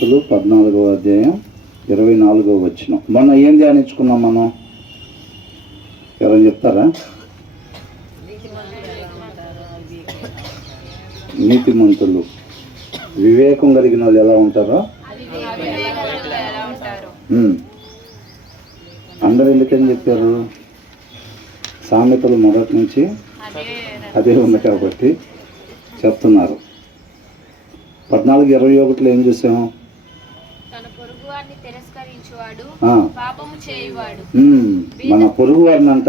సామెతలు 14వ అధ్యాయం 24వ వచనం. మొన్న ఏం ధ్యానించుకున్నాం మనం? ఎవరైనా చెప్తారా? నీతిమంతులు వివేకం కలిగిన వాళ్ళు ఎలా ఉంటారో అందరూ ఎందుకని చెప్పారు? సామెతలు మొదటి నుంచి అదే ఉంది కాబట్టి చెప్తున్నారు. 14:21 ఏం చూసాము? మన పొరుగు వారిని అంట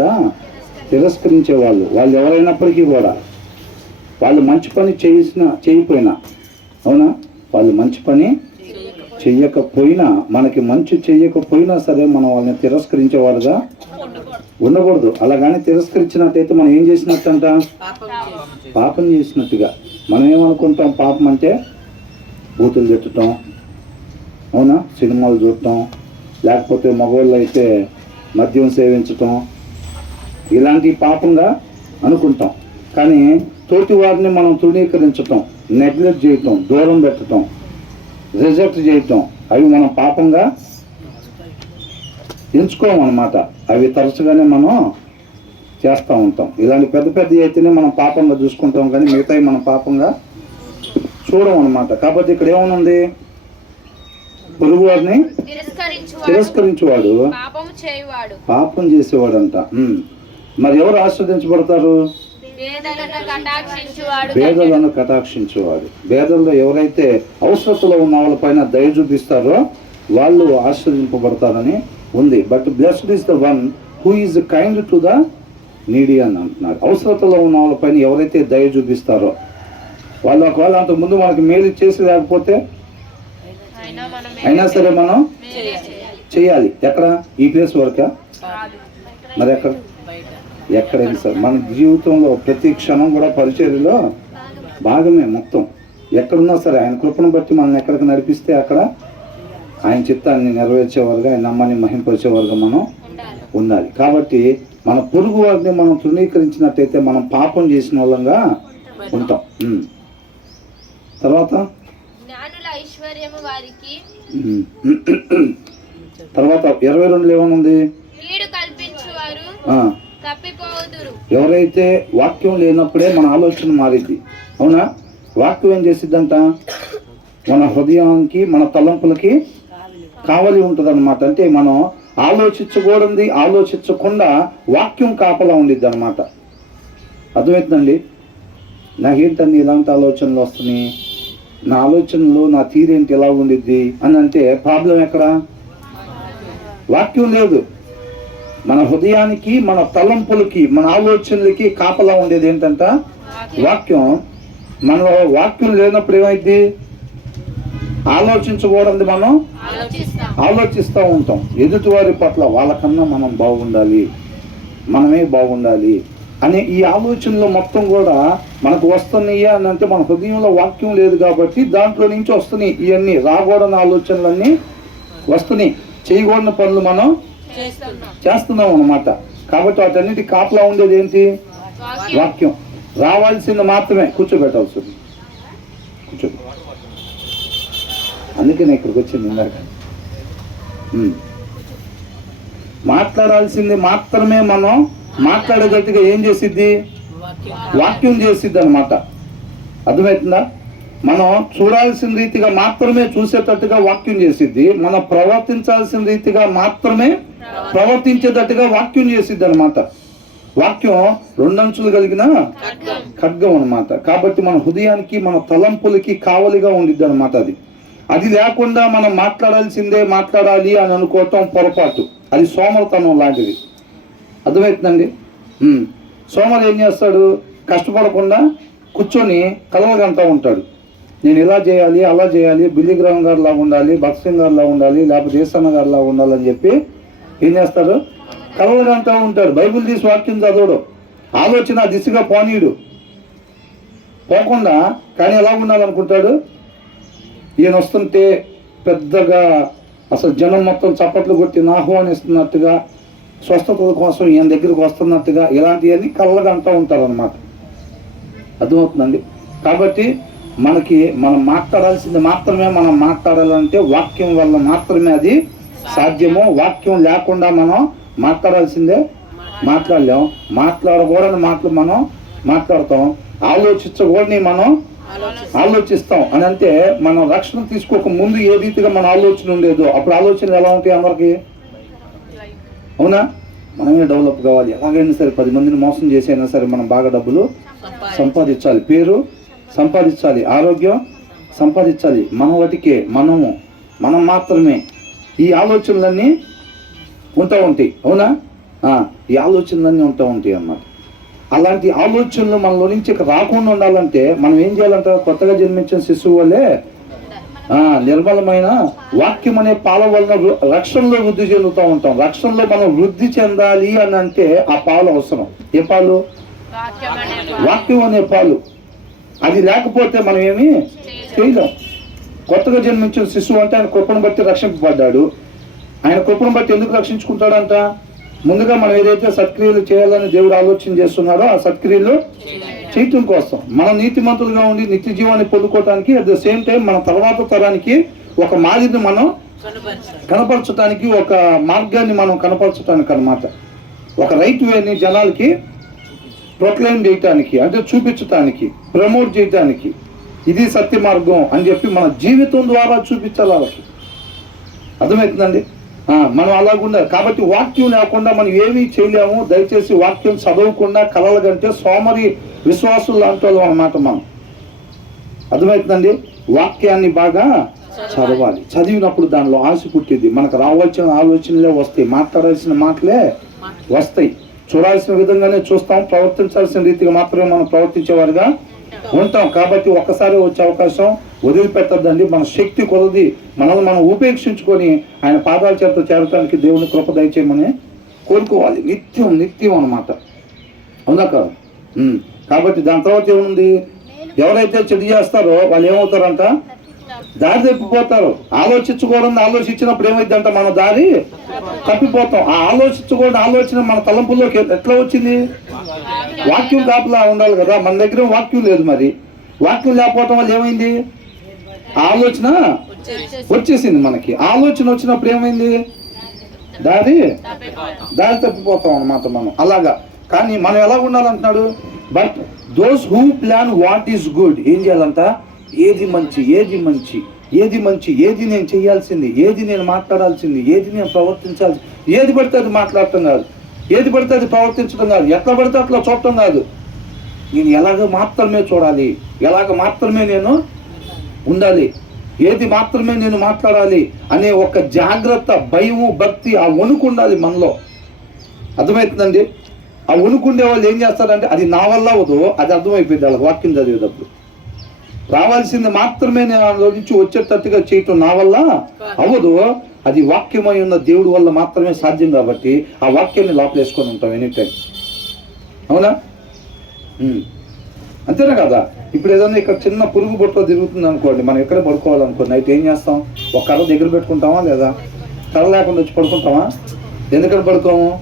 తిరస్కరించే వాళ్ళు ఎవరైనప్పటికీ కూడా, వాళ్ళు మంచి పని చేయకపోయినా, అవునా, వాళ్ళు మంచి పని చెయ్యకపోయినా, మనకి మంచి చెయ్యకపోయినా సరే మనం వాళ్ళని తిరస్కరించేవాడుగా ఉండకూడదు. అలాగని తిరస్కరించినట్టయితే మనం ఏం చేసినట్టంట? పాపం చేసినట్టుగా. మనం ఏమనుకుంటాం? పాపం అంటే బూతులు తిట్టడం, అవునా, సినిమాలు చూడటం, లేకపోతే మగవాళ్ళు అయితే మద్యం సేవించటం, ఇలాంటి పాపంగా అనుకుంటాం. కానీ తోటి వారిని మనం తృణీకరించటం, నెగ్లెక్ట్ చేయటం, దూరం పెట్టడం, రిజెక్ట్ చేయటం, అవి మనం పాపంగా ఎంచుకోమన్నమాట. అవి తరచుగానే మనం చేస్తూ ఉంటాం. ఇలాంటి పెద్ద పెద్ద అయితేనే మనం పాపంగా చూసుకుంటాం, కానీ మిగతాయి మనం పాపంగా చూడం అన్నమాట. కాబట్టి ఇక్కడ ఏమనుంది? పొరుగు వారిని తిరస్కరించేవాడు పాపం చేసేవాడంట. మరి ఎవరు ఆస్వాదించబడతారు? పేదలను కటాక్షించేవాడు. పేదల్లో ఎవరైతే అవసరతలో ఉన్న వాళ్ళ పైన దయ చూపిస్తారో వాళ్ళు ఆస్వాదింపబడతారని ఉంది. But blessed is the one who is kind to the needy అని అంటున్నారు. అవసరతలో ఉన్న వాళ్ళ పైన ఎవరైతే దయ చూపిస్తారో వాళ్ళు, ఒకవేళ అంతకుముందు మనకి మేలు చేసి లేకపోతే అయినా సరే మనం చేయాలి. ఎక్కడ? ఈ ప్లేస్ వరకా? మరి ఎక్కడైనా సరే మన జీవితంలో ప్రతి క్షణం కూడా పరిచర్యలో భాగమే. మొత్తం ఎక్కడున్నా సరే ఆయన కృపను బట్టి మనం ఎక్కడికి నడిపిస్తే అక్కడ ఆయన చిత్తాన్ని నెరవేర్చేవారుగా, ఆయన నమ్మని మహింపరిచేవారుగా మనం ఉండాలి. కాబట్టి మన పొరుగు వారిని మనం తృణీకరించినట్టయితే మనం పాపం చేసిన వాళ్ళంగా ఉంటాం. తర్వాత 22 ఏమనుంది? ఎవరైతే వాక్యం లేనప్పుడే మన ఆలోచన మారిద్ది, అవునా? వాక్యం ఏం చేసిద్దంట? మన హృదయానికి, మన తలంపులకి కావలి ఉంటుంది అనమాట. అంటే మనం ఆలోచించకుండా వాక్యం కాపలా ఉండిద్ది అనమాట. అర్థమవుతుందండి? నాకేంటండి ఇలాంటి ఆలోచనలు వస్తున్నాయి, నా ఆలోచనలు, నా తీరేంటి ఎలా ఉండిద్ది అని అంటే ప్రాబ్లం ఎక్కడ? వాక్యం లేదు. మన హృదయానికి, మన తలంపులకి, మన ఆలోచనలకి కాపలా ఉండేది ఏంటంట? వాక్యం. మనలో వాక్యం లేనప్పుడు ఏమైంది? ఆలోచించకూడదు, మనం ఆలోచిస్తూ ఉంటాం. ఎదుటివారి పట్ల వాళ్ళకన్నా మనం బాగుండాలి, మనమే బాగుండాలి అనే ఈ ఆలోచనలు మొత్తం కూడా మనకు వస్తున్నాయి అని అంటే మన హృదయంలో వాక్యం లేదు కాబట్టి దాంట్లో నుంచి వస్తున్నాయి. ఇవన్నీ రాకూడని ఆలోచనలన్నీ వస్తున్నాయి. చేయకూడని పనులు మనం చేస్తున్నాం అన్నమాట. కాబట్టి వాటన్నిటి కాపలా ఉండేది ఏంటి? వాక్యం. రావాల్సింది మాత్రమే కూర్చోబెట్టాల్సింది. అందుకే నేను ఇక్కడికి వచ్చింది ఇందాక. మాట్లాడాల్సింది మాత్రమే మనం మాట్లాడేటట్టుగా ఏం చేసిద్ది? వాక్యం చేసిద్ది అనమాట. అర్థమవుతుందా? మనం చూడాల్సిన రీతిగా మాత్రమే చూసేటట్టుగా వాక్యం చేసిద్ది. మనం ప్రవర్తించాల్సిన రీతిగా మాత్రమే ప్రవర్తించేటట్టుగా వాక్యం చేసిద్ది అనమాట. వాక్యం 2 అంచులు కలిగిన ఖడ్గం అనమాట. కాబట్టి మన హృదయానికి, మన తలంపులకి కావలిగా ఉండిద్ది అనమాట. అది లేకుండా మనం మాట్లాడాల్సిందే మాట్లాడాలి అని అనుకోవటం పొరపాటు. అది సోమరితనం లాంటిది. అర్థమవుతుందండి? సోమరు ఏం చేస్తాడు? కష్టపడకుండా కూర్చొని కలవగంటూ ఉంటాడు. నేను ఇలా చేయాలి, అలా చేయాలి, బిల్లిగ్రామ్ గారిలా ఉండాలి, భక్త్ సింగ్ గారిలా ఉండాలి, లేకపోతే దేశన్న గారిలా ఉండాలని చెప్పి ఏం చేస్తాడు? కలవగంటూ ఉంటాడు. బైబిల్ తీసి వాక్యం చదవడు, ఆలోచన దిశగా పోకుండా. కానీ ఎలా ఉండాలనుకుంటాడు? ఈయన వస్తుంటే పెద్దగా అసలు జనం మొత్తం చప్పట్లు కొట్టి ఆహ్వానిస్తున్నట్టుగా, స్వస్థతల కోసం ఈయన దగ్గరికి వస్తున్నట్టుగా, ఇలాంటివన్నీ కళ్ళగా అంటూ ఉంటారు అన్నమాట. అర్థమవుతుందండి? కాబట్టి మనం మాట్లాడాల్సింది మాత్రమే మనం మాట్లాడాలంటే వాక్యం వల్ల మాత్రమే అది సాధ్యము. వాక్యం లేకుండా మనం మాట్లాడాల్సిందే మాట్లాడలేం. మాట్లాడకూడని మాటలు మనం మాట్లాడతాం. ఆలోచించకూడని మనం ఆలోచిస్తాం. అని అంటే మనం రక్షణ తీసుకోక ముందు ఏ రీతిగా మన ఆలోచన ఉండేదో అప్పుడు ఆలోచనలు ఎలా ఉంటాయి అందరికి? అవునా? మనమే డెవలప్ కావాలి. ఎలాగైనా సరే 10 మందిని మోసం చేసైనా సరే మనం బాగా డబ్బులు సంపాదించాలి, పేరు సంపాదించాలి, ఆరోగ్యం సంపాదించాలి. మన వాటికే మనం మాత్రమే ఈ ఆలోచనలన్నీ ఉంటా ఉంటాయి. అవునా? ఈ ఆలోచనలన్నీ ఉంటా ఉంటాయి అన్నమాట. అలాంటి ఆలోచనలు మనలో నుంచి రాకుండా ఉండాలంటే మనం ఏం చేయాలంట? కొత్తగా జన్మించిన శిశువు వల్లే నిర్మలమైన వాక్యం అనే పాల వలన రక్షణలో వృద్ధి చెందుతూ ఉంటాం. రక్షణలో మనం వృద్ధి చెందాలి అని అంటే ఆ పాలు అవసరం. ఏ పాలు? వాక్యం అనే పాలు. అది లేకపోతే మనం ఏమీ చేయలేం. కొత్తగా జన్మించిన శిశువు అంటే ఆయన కృపను బట్టి రక్షింపబడ్డాడు. ఆయన కృపను బట్టి ఎందుకు రక్షించుకుంటాడంట? ముందుగా మనం ఏదైతే సత్క్రియలు చేయాలని దేవుడు ఆలోచన చేస్తున్నాడో ఆ సత్క్రియలు చేయటం కోసం, మనం నీతిమంతులుగా ఉండి నిత్య జీవాన్ని పొందుకోవటానికి, అట్ ద సేమ్ టైం మన తర్వాత తరానికి ఒక మాదిరిని మనం కనపరచడానికి, ఒక మార్గాన్ని మనం కనపరచడానికి అన్నమాట. ఒక రైట్ వేని జనాలకి ప్రొక్లైమ్ చేయటానికి, అంటే చూపించటానికి, ప్రమోట్ చేయటానికి, ఇది సత్య మార్గం అని చెప్పి మన జీవితం ద్వారా చూపించాలి వాళ్ళకి. అర్థమవుతుందండి? మనం అలాగుండాలి. కాబట్టి వాక్యం లేకుండా మనం ఏమీ చేయలేము. దయచేసి వాక్యం చదవకుండా కలల కంటే సోమరి విశ్వాసులు లాంటి వాళ్ళం అన్నమాట మనం. అర్థమవుతుందండి? వాక్యాన్ని బాగా చదవాలి. చదివినప్పుడు దానిలో ఆశ పుట్టింది. మనకు రావాల్సిన ఆలోచనలే వస్తాయి, మాట్లాడాల్సిన మాటలే వస్తాయి. చూడాల్సిన విధంగానే చూస్తాం, ప్రవర్తించాల్సిన రీతిగా మాత్రమే మనం ప్రవర్తించేవారుగా ఉంటాం. కాబట్టి ఒక్కసారి వచ్చే అవకాశం వదిలిపెట్టద్దండి. మన శక్తి కొలది మనల్ని మనం ఉపేక్షించుకొని ఆయన పాదాల చేత చేరటానికి దేవుని కృప దయచేయమని కోరుకోవాలి. నిత్యం అన్నమాట. అవునా కాదు? కాబట్టి దాని తర్వాత ఏముంది? ఎవరైతే చెడు చేస్తారో వాళ్ళు ఏమవుతారంట? దారి తప్పిపోతారు. ఆలోచించినప్పుడు ఏమైందంట? మన దారి తప్పిపోతాం. ఆ ఆలోచించకూడని ఆలోచన మన తలంపుల్లోకి ఎట్లా వచ్చింది? వాక్యం కాపులా ఉండాలి కదా. మన దగ్గర వాక్యం లేదు. మరి వాక్యం లేకపోవటం వల్ల ఏమైంది? ఆలోచన వచ్చేసింది మనకి. ఆలోచన వచ్చినప్పుడు ఏమైంది? దారి తప్పిపోతాం అన్నమాట మనం. అలాగా. కానీ మనం ఎలా ఉండాలంటున్నాడు? But those who plan what is good. ఏం చేయాలంట? ఏది మంచి, ఏది నేను చేయాల్సింది, ఏది నేను మాట్లాడాల్సింది, ఏది నేను ప్రవర్తించాల్సి, ఏది పడితే అది మాట్లాడటం కాదు, ఏది పడితే అది ప్రవర్తించడం కాదు, ఎట్లా పడితే అట్లా చూడటం కాదు. నేను ఎలాగ మాత్రమే చూడాలి, ఎలాగ మాత్రమే నేను ఉండాలి, ఏది మాత్రమే నేను మాట్లాడాలి అనే ఒక జాగ్రత్త, భయము, భక్తి, ఆ వణుకు ఉండాలి మనలో. అర్థమవుతుందండి? ఆ వణుకుండే వాళ్ళు ఏం చేస్తారంటే అది నా వల్ల అవ్వదు, అది అర్థమైపోయింది వాళ్ళకి వాక్యం చదివేటప్పుడు. రావాల్సింది మాత్రమే నేను నుంచి వచ్చేటట్టుగా చేయటం నా వల్ల అవ్వదు, అది వాక్యమై ఉన్న దేవుడి వల్ల మాత్రమే సాధ్యం. కాబట్టి ఆ వాక్యాన్ని లోపలేసుకొని ఉంటాం ఎనీ టైం. అవునా? అంతేనా కదా? ఇప్పుడు ఏదైనా ఇక్కడ చిన్న పురుగు బొట్టలో తిరుగుతుంది అనుకోండి, మనం ఎక్కడ పడుకోవాలనుకోండి, అయితే ఏం చేస్తాం? ఒక కర్ర దగ్గర పెట్టుకుంటామా లేదా? కర్ర లేకుండా వచ్చి పడుకుంటామా? ఎందుకని పడుకోము?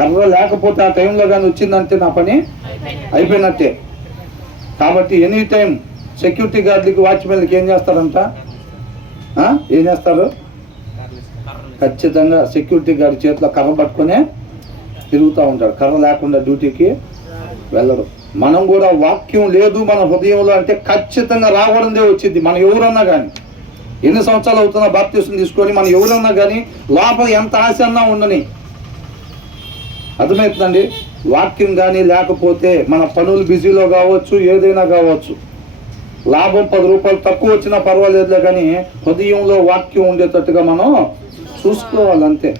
కర్ర లేకపోతే ఆ టైంలో కానీ వచ్చిందంటే నా పని అయిపోయినట్టే. కాబట్టి ఎనీ టైం సెక్యూరిటీ గార్డులకి, వాచ్మెన్లకి ఏం చేస్తారంట? ఏం చేస్తారు? ఖచ్చితంగా సెక్యూరిటీ గార్డు చేతిలో కర్ర పట్టుకునే తిరుగుతూ ఉంటాడు. కర్ర లేకుండా డ్యూటీకి వెళ్ళరు. మనం కూడా వాక్యం లేదు మన హృదయంలో అంటే ఖచ్చితంగా రాకూడదే వచ్చింది. మనం ఎవరన్నా కానీ, ఎన్ని సంవత్సరాలు అవుతున్నా బాప్తిసం తీసుకొని మనం ఎవరన్నా కానీ లోపల ఎంత ఆశ అన్నా ఉండని. అర్థమవుతుందండి? వాక్యం కానీ లేకపోతే మన పనులు బిజీలో కావచ్చు, ఏదైనా కావచ్చు, లాభం 10 రూపాయలు తక్కువ వచ్చినా పర్వాలేదులే, కానీ హృదయంలో వాక్యం ఉండేటట్టుగా మనం చూసుకోవాలి అంతే.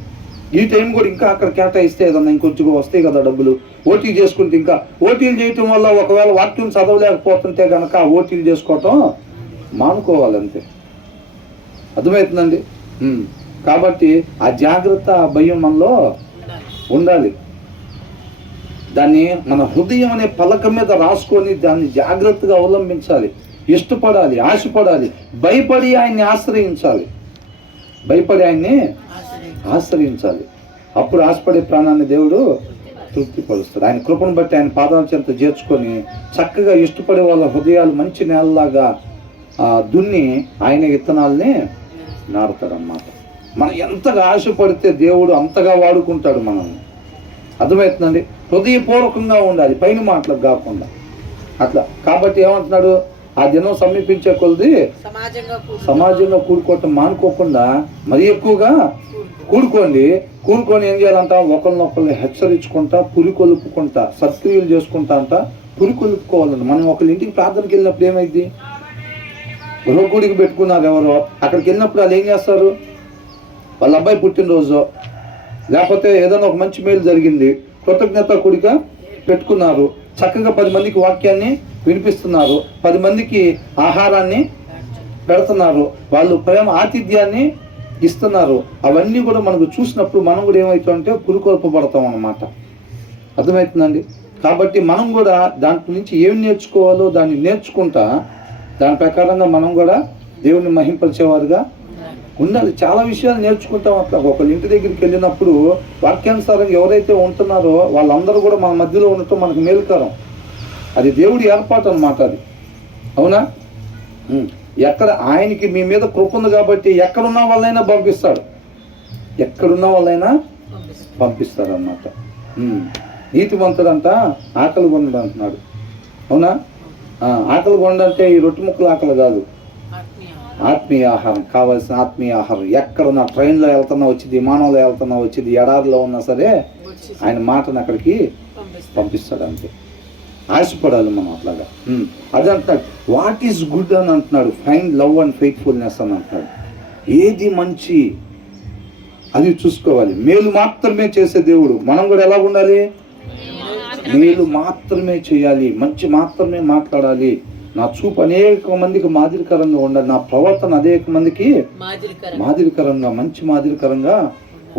ఈ టైం కూడా ఇంకా అక్కడ కేటాయిస్తే ఏదన్నా ఇంకొంచెం వస్తాయి కదా డబ్బులు. ఓటీలు చేసుకుంటే, ఇంకా ఓటీలు చేయటం వల్ల ఒకవేళ వాక్యం చదవలేకపోతుంటే కనుక ఓటీలు చేసుకోవటం మానుకోవాలంతే. అర్థమవుతుందండి? కాబట్టి ఆ జాగ్రత్త, ఆ భయం మనలో ఉండాలి. దాన్ని మన హృదయం అనే పలక మీద రాసుకొని దాన్ని జాగ్రత్తగా అవలంబించాలి, ఇష్టపడాలి, ఆశపడాలి, భయపడి ఆయన్ని ఆశ్రయించాలి. భయపడి ఆయన్ని ఆశ్రయించాలి. అప్పుడు ఆశపడే ప్రాణాన్ని దేవుడు తృప్తిపరుస్తాడు. ఆయన కృపను బట్టి ఆయన పాదాల చెంత చేర్చుకొని చక్కగా ఇష్టపడే వాళ్ళ హృదయాలు మంచి నేలలాగా దున్ని ఆయన విత్తనాలనే నాటుతాడన్నమాట. మనం ఎంతగా ఆశపడితే దేవుడు అంతగా వాడుకుంటాడు మనల్ని. అర్థమవుతుందండి? హృదయపూర్వకంగా ఉండాలి, పైన మాటలకు కాకుండా అట్లా. కాబట్టి ఏమంటున్నాడు, ఆ దినం సమీపించే కొలది సమాజంగా కూడుకోవటం మానుకోకుండా మరీ ఎక్కువగా కూడుకొని ఏం చేయాలంట, ఒకరినొకరిని హెచ్చరించుకుంటా, పురికొలుపుకుంటా, సత్క్రియలు చేసుకుంటా అంట, పురికొలుపుకోవాలంట. మనం ఒకరి ఇంటికి ప్రార్థనకి వెళ్ళినప్పుడు ఏమైంది, గుడికి పెట్టుకున్నారు ఎవరో, అక్కడికి వెళ్ళినప్పుడు వాళ్ళు ఏం చేస్తారు, వాళ్ళ అబ్బాయి పుట్టినరోజు లేకపోతే ఏదైనా ఒక మంచి మేలు జరిగింది, కృతజ్ఞత కూడిక పెట్టుకున్నారు, చక్కగా 10 మందికి వాక్యాన్ని వినిపిస్తున్నారు, 10 మందికి ఆహారాన్ని పెడుతున్నారు, వాళ్ళు ప్రేమ ఆతిథ్యాన్ని ఇస్తున్నారు. అవన్నీ కూడా మనకు చూసినప్పుడు మనం కూడా ఏమవుతామంటే పురుకొల్పబడతాం అన్నమాట. అర్థమవుతుందండి? కాబట్టి మనం కూడా దాంట్లో నుంచి ఏమి నేర్చుకోవాలో దాన్ని నేర్చుకుంటా దాని ప్రకారంగా మనం కూడా దేవుణ్ణి మహింపరిచేవారుగా ఉండాలి. చాలా విషయాలు నేర్చుకుంటాం. అట్లా ఒకళ్ళ ఇంటి దగ్గరికి వెళ్ళినప్పుడు వాక్యానుసారంగా ఎవరైతే ఉంటున్నారో వాళ్ళందరూ కూడా మన మధ్యలో ఉండటం మనకు మేలుకరం. అది దేవుడి ఏర్పాటు అన్నమాట. అది అవునా? ఎక్కడ ఆయనకి మీ మీద కృప ఉంది కాబట్టి ఎక్కడున్న వాళ్ళైనా పంపిస్తాడు, ఎక్కడున్న వాళ్ళైనా పంపిస్తాడు అన్నమాట. నీతిమంతుడంట ఆకలి కొండడు అంటున్నాడు. అవునా? ఆకలి కొండంటే ఈ రొట్టె ముక్కలు ఆకలి కాదు, ఆత్మీయ ఆహారం, కావాల్సిన ఆత్మీయ ఆహారం. ఎక్కడున్నా, ట్రైన్లో వెళ్తున్నా వచ్చింది, విమానంలో వెళ్తున్నా వచ్చింది, ఎడారిలో ఉన్నా సరే ఆయన మాటను అక్కడికి పంపిస్తాడు. అంతే ఆశపడాలి మనం అట్లాగా. అదే అంటున్నాడు, వాట్ ఈస్ గుడ్ అని అంటున్నాడు, ఫైండ్ లవ్ అండ్ ఫెయిత్ఫుల్నెస్ అని అంటున్నాడు. ఏది మంచి అది చూసుకోవాలి. మేలు మాత్రమే చేసే దేవుడు. మనం కూడా ఎలా ఉండాలి, మేలు మాత్రమే చేయాలి, మంచి మాత్రమే మాట్లాడాలి. నా చూపు అనేక మందికి మాదిరికరంగా ఉండాలి, నా ప్రవర్తన అనేక మందికి మాదిరికరంగా, మంచి మాదిరికరంగా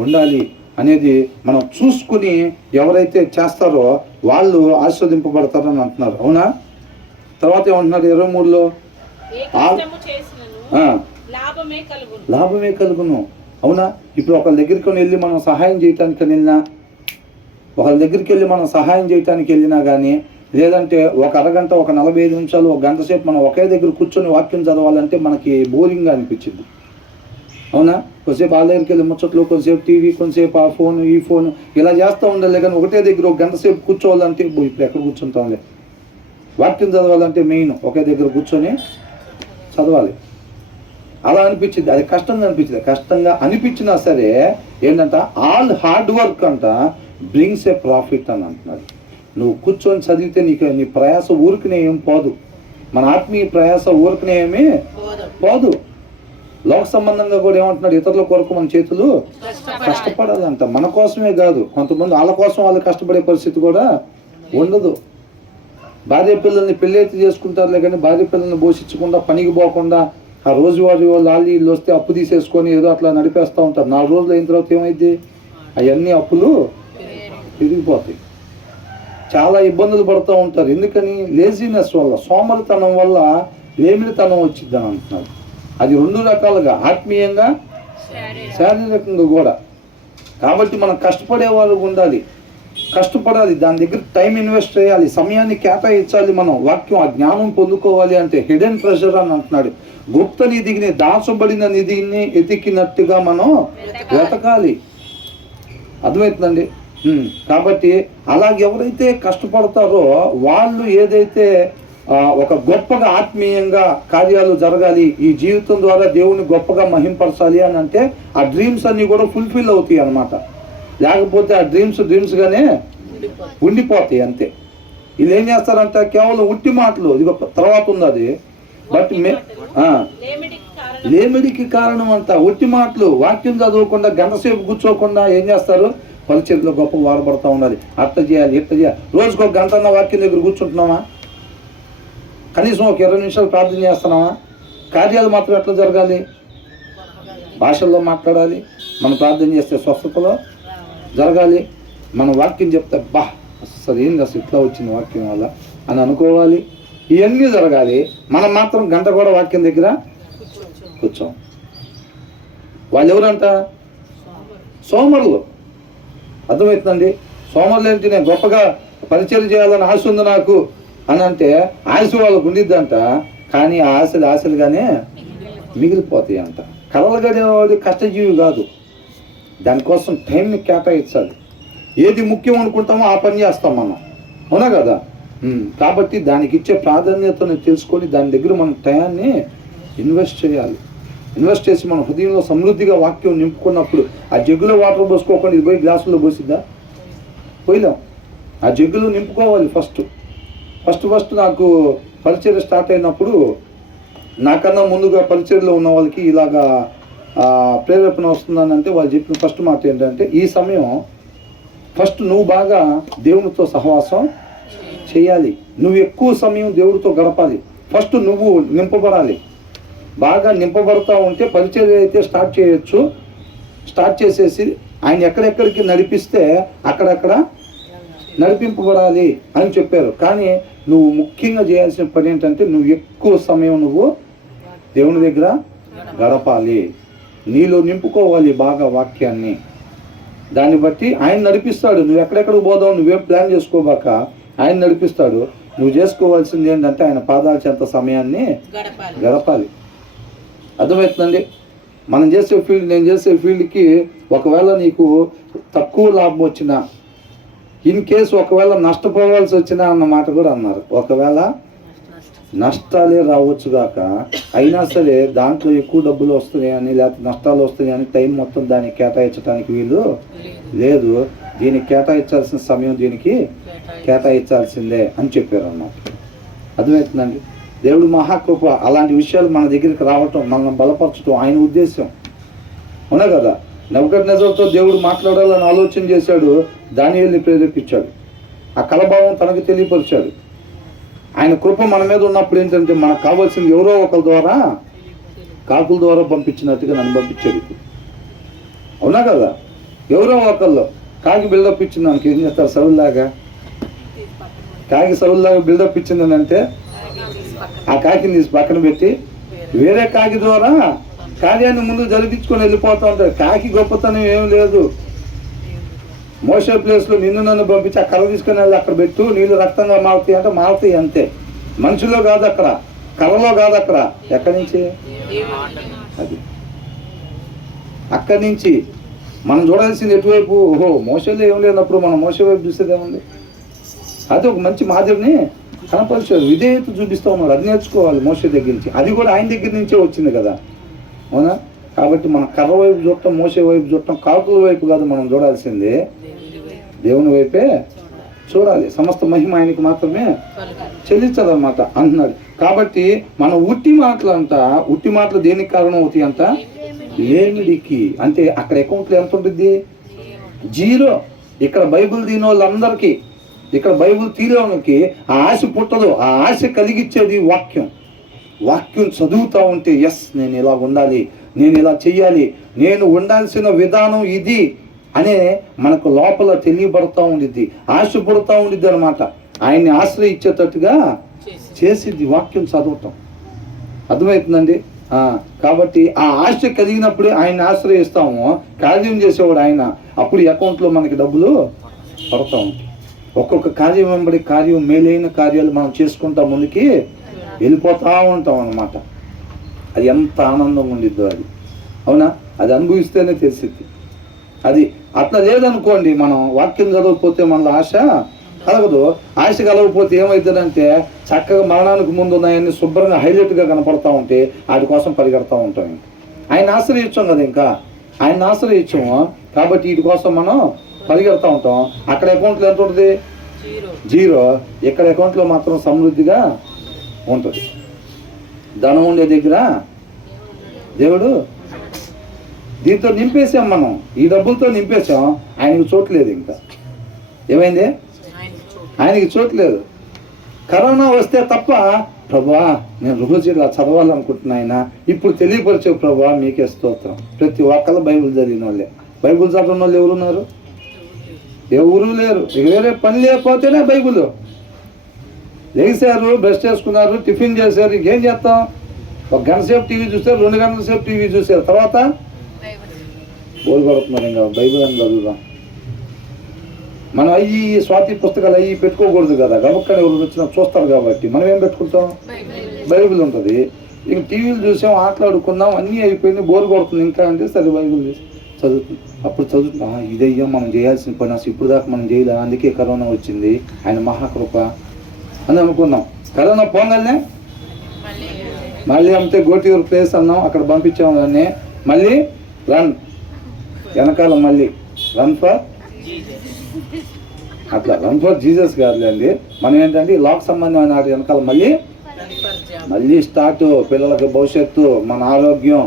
ఉండాలి అనేది మనం చూసుకుని ఎవరైతే చేస్తారో వాళ్ళు ఆస్వాదింపబడతారని అంటున్నారు. అవునా? తర్వాత ఏమంటున్నారు 23లో, లాభమే కలుగును. అవునా? ఇప్పుడు ఒకళ్ళ దగ్గరికి వెళ్ళి మనం సహాయం చేయటానికి వెళ్ళినా, ఒకళ్ళ దగ్గరికి వెళ్ళి మనం సహాయం చేయటానికి వెళ్ళినా కానీ, లేదంటే ఒక అరగంట, ఒక 45 నిమిషాలు, ఒక గంట సేపు మనం ఒకే దగ్గర కూర్చొని వాక్యం చదవాలంటే మనకి బోరింగ్గా అనిపించింది. అవునా? కొంతసేపు వాళ్ళ దగ్గరికి వెళ్ళి ముచ్చట్లు, కొంతసేపు టీవీ, కొంతసేపు ఆ ఫోన్, ఈ ఫోన్ ఇలా చేస్తూ ఉండాలి. కానీ ఒకటే దగ్గర ఒక గంట సేపు కూర్చోవాలంటే ఇప్పుడు ఎక్కడ కూర్చుంటాంలే. వాక్యం చదవాలంటే మెయిన్ ఒకే దగ్గర కూర్చొని చదవాలి. అలా అనిపించింది. అది కష్టంగా అనిపించింది. కష్టంగా అనిపించినా సరే ఏంటంట, ఆల్ హార్డ్ వర్క్ అంట బ్రింగ్స్ ఏ ప్రాఫిట్ అని అంటున్నాడు. నువ్వు కూర్చొని చదివితే నీ ప్రయాస ఊరికనే ఏం పోదు. మన ఆత్మీయ ప్రయాస ఊరికనే ఏమీ పోదు. లోక సంబంధంగా కూడా ఏమంటున్నాడు, ఇతరుల కొరకు మన చేతులు కష్టపడాలంట. మన కోసమే కాదు, కొంతమంది వాళ్ళ కోసం వాళ్ళు కష్టపడే పరిస్థితి కూడా ఉండదు. భార్య పిల్లల్ని పెళ్ళైతే చేసుకుంటారులే కానీ భార్య పిల్లల్ని పోషించకుండా, పనికి పోకుండా, ఆ రోజువారీ వాళ్ళు వీళ్ళు వస్తే అప్పు తీసేసుకొని ఏదో అట్లా నడిపేస్తూ ఉంటారు. 4 రోజులు అయిన తర్వాత ఏమైంది, అవన్నీ అప్పులు పెరిగిపోతాయి. చాలా ఇబ్బందులు పడుతూ ఉంటారు. ఎందుకని? లేజినెస్ వల్ల, సోమరితనం వల్ల లేమిడితనం వచ్చింది అని అంటున్నారు. అది 2 రకాలుగా, ఆత్మీయంగా, శారీరకంగా కూడా. కాబట్టి మనం కష్టపడే వాళ్ళు ఉండాలి, కష్టపడాలి, దాని దగ్గర టైం ఇన్వెస్ట్ చేయాలి, సమయాన్ని కేటాయించాలి. మనం వాక్యం, ఆ జ్ఞానం పొందుకోవాలి అంటే హిడెన్ ట్రెజర్ అని అంటున్నాడు. గుప్త నిధిని, దాచబడిన నిధిని ఎతికినట్టుగా మనం వెతకాలి. అర్థమవుతుందండి? కాబట్టి అలాగే ఎవరైతే కష్టపడతారో వాళ్ళు ఏదైతే ఒక గొప్పగా ఆత్మీయంగా కార్యాలు జరగాలి, ఈ జీవితం ద్వారా దేవుని గొప్పగా మహింపరచాలి అని అంటే ఆ డ్రీమ్స్ అన్నీ కూడా ఫుల్ఫిల్ అవుతాయి అన్నమాట. లేకపోతే ఆ డ్రీమ్స్గానే ఉండిపోతాయి అంతే. వీళ్ళు ఏం చేస్తారంట, కేవలం ఉట్టి మాటలు, ఇది తర్వాత ఉంది అది. బట్ లేమిడికి కారణం అంట ఉట్టి మాటలు. వాక్యం చదవకుండా, గంట సేపు కూర్చోకుండా ఏం చేస్తారు, పరిచర్లో గొప్ప వాడబడతా ఉండాలి, అట్ట చేయాలి, ఇట్ట చేయాలి. రోజుకు 1 గంట వాక్యం దగ్గర కూర్చుంటున్నామా? కనీసం ఒక 20 నిమిషాలు ప్రార్థన చేస్తున్నామా? కార్యాలు మాత్రం ఎట్లా జరగాలి? భాషల్లో మాట్లాడాలి. మనం ప్రార్థన చేస్తే స్వస్థతలో జరగాలి. మనం వాక్యం చెప్తే అసలు ఏంది, అసలు ఇట్లా వచ్చింది వాక్యం వల్ల అని అనుకోవాలి. ఇవన్నీ జరగాలి. మనం మాత్రం గంట కూడా వాక్యం దగ్గర కూర్చోం. వాళ్ళు ఎవరంట? సోమరులు. అర్థమవుతుందండి? సోమరులేంటి నేను గొప్పగా పరిచయం చేయాలని ఆశ ఉంది నాకు అని అంటే ఆశ వాళ్ళకు ఉండిద్దంట, కానీ ఆ ఆశలుగానే మిగిలిపోతాయి అంట. కలలుగనేవాడు కష్టజీవి కాదు, దానికోసం టైంని కేటాయించాలి. ఏది ముఖ్యం అనుకుంటామో ఆ పని చేస్తాం మనం, అవునా కదా? కాబట్టి దానికి ఇచ్చే ప్రాధాన్యతను తెలుసుకొని దాని దగ్గర మన టయాన్ని ఇన్వెస్ట్ చేయాలి. ఇన్వెస్ట్ చేసి మన హృదయంలో సమృద్ధిగా వాక్యం నింపుకున్నప్పుడు ఆ జగ్గులో వాటర్ పోసుకోకుండా ఇది పోయి గ్లాసుల్లో పోసిద్దా? పోయిదాం. ఆ జగ్గులో నింపుకోవాలి. ఫస్ట్ నాకు పరిచయం స్టార్ట్ అయినప్పుడు నాకన్నా ముందుగా పరిచయంలో ఉన్న వాళ్ళకి ఇలాగా ప్రేరేపణ వస్తుందనంటే వాళ్ళు చెప్పిన ఫస్ట్ మాట ఏంటంటే, ఈ సమయం ఫస్ట్ నువ్వు బాగా దేవునితో సహవాసం చేయాలి, నువ్వు ఎక్కువ సమయం దేవుడితో గడపాలి. ఫస్ట్ నువ్వు నింపబడాలి. బాగా నింపబడతా ఉంటే పరిచర్య అయితే స్టార్ట్ చేయొచ్చు. స్టార్ట్ చేసేసి ఆయన ఎక్కడెక్కడికి నడిపిస్తే అక్కడక్కడ నడిపింపబడాలి అని చెప్పారు. కానీ నువ్వు ముఖ్యంగా చేయాల్సిన పని ఏంటంటే, నువ్వు ఎక్కువ సమయం నువ్వు దేవుని దగ్గర గడపాలి, నీలో నింపుకోవాలి బాగా వాక్యాన్ని. దాన్ని బట్టి ఆయన నడిపిస్తాడు. నువ్వు ఎక్కడెక్కడికి పోదావు నువ్వేం ప్లాన్ చేసుకోబాక, ఆయన నడిపిస్తాడు. నువ్వు చేసుకోవాల్సింది ఏంటంటే ఆయన పాదాల చెంత సమయాన్ని గడపాలి. అర్థమవుతుందండి? మనం చేసే ఫీల్డ్, నేను చేసే ఫీల్డ్కి ఒకవేళ నీకు తక్కువ లాభం వచ్చినా, ఇన్ కేసు ఒకవేళ నష్టపోవాల్సి వచ్చినా అన్న మాట కూడా అన్నారు. ఒకవేళ నష్టాలే రావచ్చు గాక, అయినా సరే దాంట్లో ఎక్కువ డబ్బులు వస్తున్నాయని లేకపోతే నష్టాలు వస్తున్నాయని టైం మొత్తం దానికి కేటాయించడానికి వీలు లేదు. దీనికి కేటాయించాల్సిన సమయం దీనికి కేటాయించాల్సిందే అని చెప్పారు అన్నమాట. అర్థమవుతుందండి? దేవుడు మహాకృప అలాంటి విషయాలు మన దగ్గరికి రావటం, మనల్ని బలపరచడం ఆయన ఉద్దేశం, అవునా కదా? నెబుకద్నెజరుతో దేవుడు మాట్లాడాలని ఆలోచన చేశాడు, దానియేలుని ప్రేరేపించాడు, ఆ కలభావం తనకు తెలియపరిచాడు. ఆయన కృప మన మీద ఉన్నప్పుడు ఏంటంటే మనకు కావాల్సింది ఎవరో ఒకరి ద్వారా, కాకుల ద్వారా పంపించినట్టుగా నన్ను పంపించాడు. అవునా కదా? ఎవరో ఒకళ్ళు కాకి బిల్డప్ ఇచ్చింది మనకి ఏం చేస్తారు? సౌల్లాగా కాకి సౌల్లాగా బిల్డప్ ఇచ్చిందని అంటే ఆ కాకిని తీసి పక్కన పెట్టి వేరే కాకి ద్వారా కార్యాన్ని ముందు జరిపించుకొని వెళ్ళిపోతూ ఉంటాడు. కాకి గొప్పతనం ఏం లేదు. మోసే ప్లేస్లో నిన్ను నన్ను పంపించి ఆ కర్ర తీసుకుని వెళ్ళి అక్కడ పెట్టు, నీళ్ళు రక్తంగా మారుతాయి అంటే మారుతాయి అంతే. మనుషుల్లో కాదు అక్కడ, కర్రలో కాదు అక్కడ. ఎక్కడి నుంచి? అది అక్కడి నుంచి మనం చూడాల్సింది ఎటువైపు? ఓహో మోసలో ఏం లేనప్పుడు మనం మోసే వైపు చూసేది ఏముంది? అది ఒక మంచి మాదిరిని కనపరిచారు, విధేయత చూపిస్తూ ఉన్నారు. అది నేర్చుకోవాలి మోసే దగ్గర నుంచి. అది కూడా ఆయన దగ్గర నుంచే వచ్చింది కదా, అవునా? కాబట్టి మన కర్ర వైపు చూడటం, మోసే వైపు చూడటం, కాకుల వైపు కాదు మనం చూడాల్సిందే, దేవుని వైపే చూడాలి. సమస్త మహిమ ఆయనకి మాత్రమే చెల్లించాలన్నమాట అంటున్నాడు. కాబట్టి మన ఉట్టి మాటలు దేనికి కారణం అవుతాయి అంట? లేమిడికి. అంటే అక్కడ అకౌంట్లో ఎంత ఉంటుంది? 0. ఇక్కడ బైబిల్ తీని వాళ్ళందరికీ, ఇక్కడ బైబిల్ తీరేవాళ్ళకి ఆ ఆశ పుట్టదు. ఆ ఆశ కలిగించేది వాక్యం చదువుతూ ఉంటే, ఎస్ నేను ఇలా ఉండాలి, నేను ఇలా చెయ్యాలి, నేను ఉండాల్సిన విధానం ఇది అనే మనకు లోపల తెలియబడతా ఉండిద్ది, ఆశ పడుతూ ఉండిద్ది అనమాట. ఆయన్ని ఆశ్రయించేటట్టుగా చేసిద్ది వాక్యం చదవటం. అర్థమవుతుందండి? కాబట్టి ఆ ఆశ కలిగినప్పుడే ఆయన్ని ఆశ్రయిస్తాము. కార్యం చేసేవాడు ఆయన, అప్పుడు అకౌంట్లో మనకి డబ్బులు పడతా ఉంటాయి. ఒక్కొక్క కార్యం వెంబడి కార్యం, మేలైన కార్యాలు మనం చేసుకుంటా ముందుకి వెళ్ళిపోతూ ఉంటాం అన్నమాట. అది ఎంత ఆనందంగా ఉండిద్దో అది, అవునా? అది అనుభవిస్తేనే తెలిసిద్ది. అది అట్లా లేదనుకోండి, మనం వాక్యం చదవకపోతే మనలో ఆశ కలగదు. ఆశ కలగకపోతే ఏమవుతుందంటే చక్కగా మరణానికి ముందు ఉన్నాయన్నీ శుభ్రంగా హైలైట్గా కనపడతా ఉంటే వాటి కోసం పరిగెడతా ఉంటాం. ఆయన ఆశ్రయించాం కదా, ఇంకా ఆయన ఆశ్రయించాము కాబట్టి వీటి కోసం మనం పరిగెడతా ఉంటాం. అక్కడ అకౌంట్లో ఎంత ఉంటుంది? 0. ఇక్కడ అకౌంట్లో మాత్రం సమృద్ధిగా ఉంటుంది. ధనం ఉండే దగ్గర దేవుడు దీంతో నింపేసాం, మనం ఈ డబ్బులతో నింపేసాం. ఆయనకి చోట్లేదు. ఇంకా ఏమైంది? ఆయనకి చోట్లేదు. కరోనా వస్తే తప్ప ప్రభువా నేను రోజు ఇలా చదవాలనుకుంటున్నా, ఆయన ఇప్పుడు తెలియపరిచే ప్రభువా మీకే స్తోత్రం. ప్రతి ఒక్కళ్ళు బైబిల్ చదివిన వాళ్ళే. బైబిల్ చదివిన వాళ్ళు ఎవరున్నారు? ఎవరూ లేరు. వేరే పని లేకపోతేనే బైబిల్. లేచారు, బ్రష్ చేసుకున్నారు, టిఫిన్ చేశారు, ఇంకేం చేస్తాం? 1 గంట సేపు టీవీ చూస్తారు, 2 గంటల సేపు టీవీ చూశారు, తర్వాత బోరు పడుతున్నారు. ఇంకా బైబిల్ అని చదువుదాం. మనం అయ్యి స్వాతి పుస్తకాలు అయ్యి పెట్టుకోకూడదు కదా, గబక్కని ఎవరు వచ్చినా చూస్తారు కాబట్టి మనం ఏం పెట్టుకుంటాం, బైబిల్ ఉంటుంది. ఇంక టీవీలు చూసాం, ఆటలాడుకున్నాం, అన్నీ అయిపోయింది, బోరు కొడుతుంది ఇంకా అంటే సరే బైబిల్ చదువుతుంది. అప్పుడు చదువుతున్నా ఇదయ్యా మనం చేయాల్సిన పని, అసలు ఇప్పుడు దాకా మనం చేయలే, అందుకే కరోనా వచ్చింది, ఆయన మహాకృప అని అనుకున్నాం. కరోనా పోగానే మళ్ళీ అంతే గోటియూర్ ప్లేస్ అన్నాం, అక్కడ పంపించాము దాన్ని, మళ్ళీ రన్ వెనకాల మళ్ళీ రన్ ఫర్ అట్లా రన్ ఫర్ జీసస్ కాదులేండి, మనం ఏంటంటే లాక్ సంబంధమైన వాటి వెనకాల మళ్ళీ స్టార్ట్. పిల్లలకి భవిష్యత్తు, మన ఆరోగ్యం,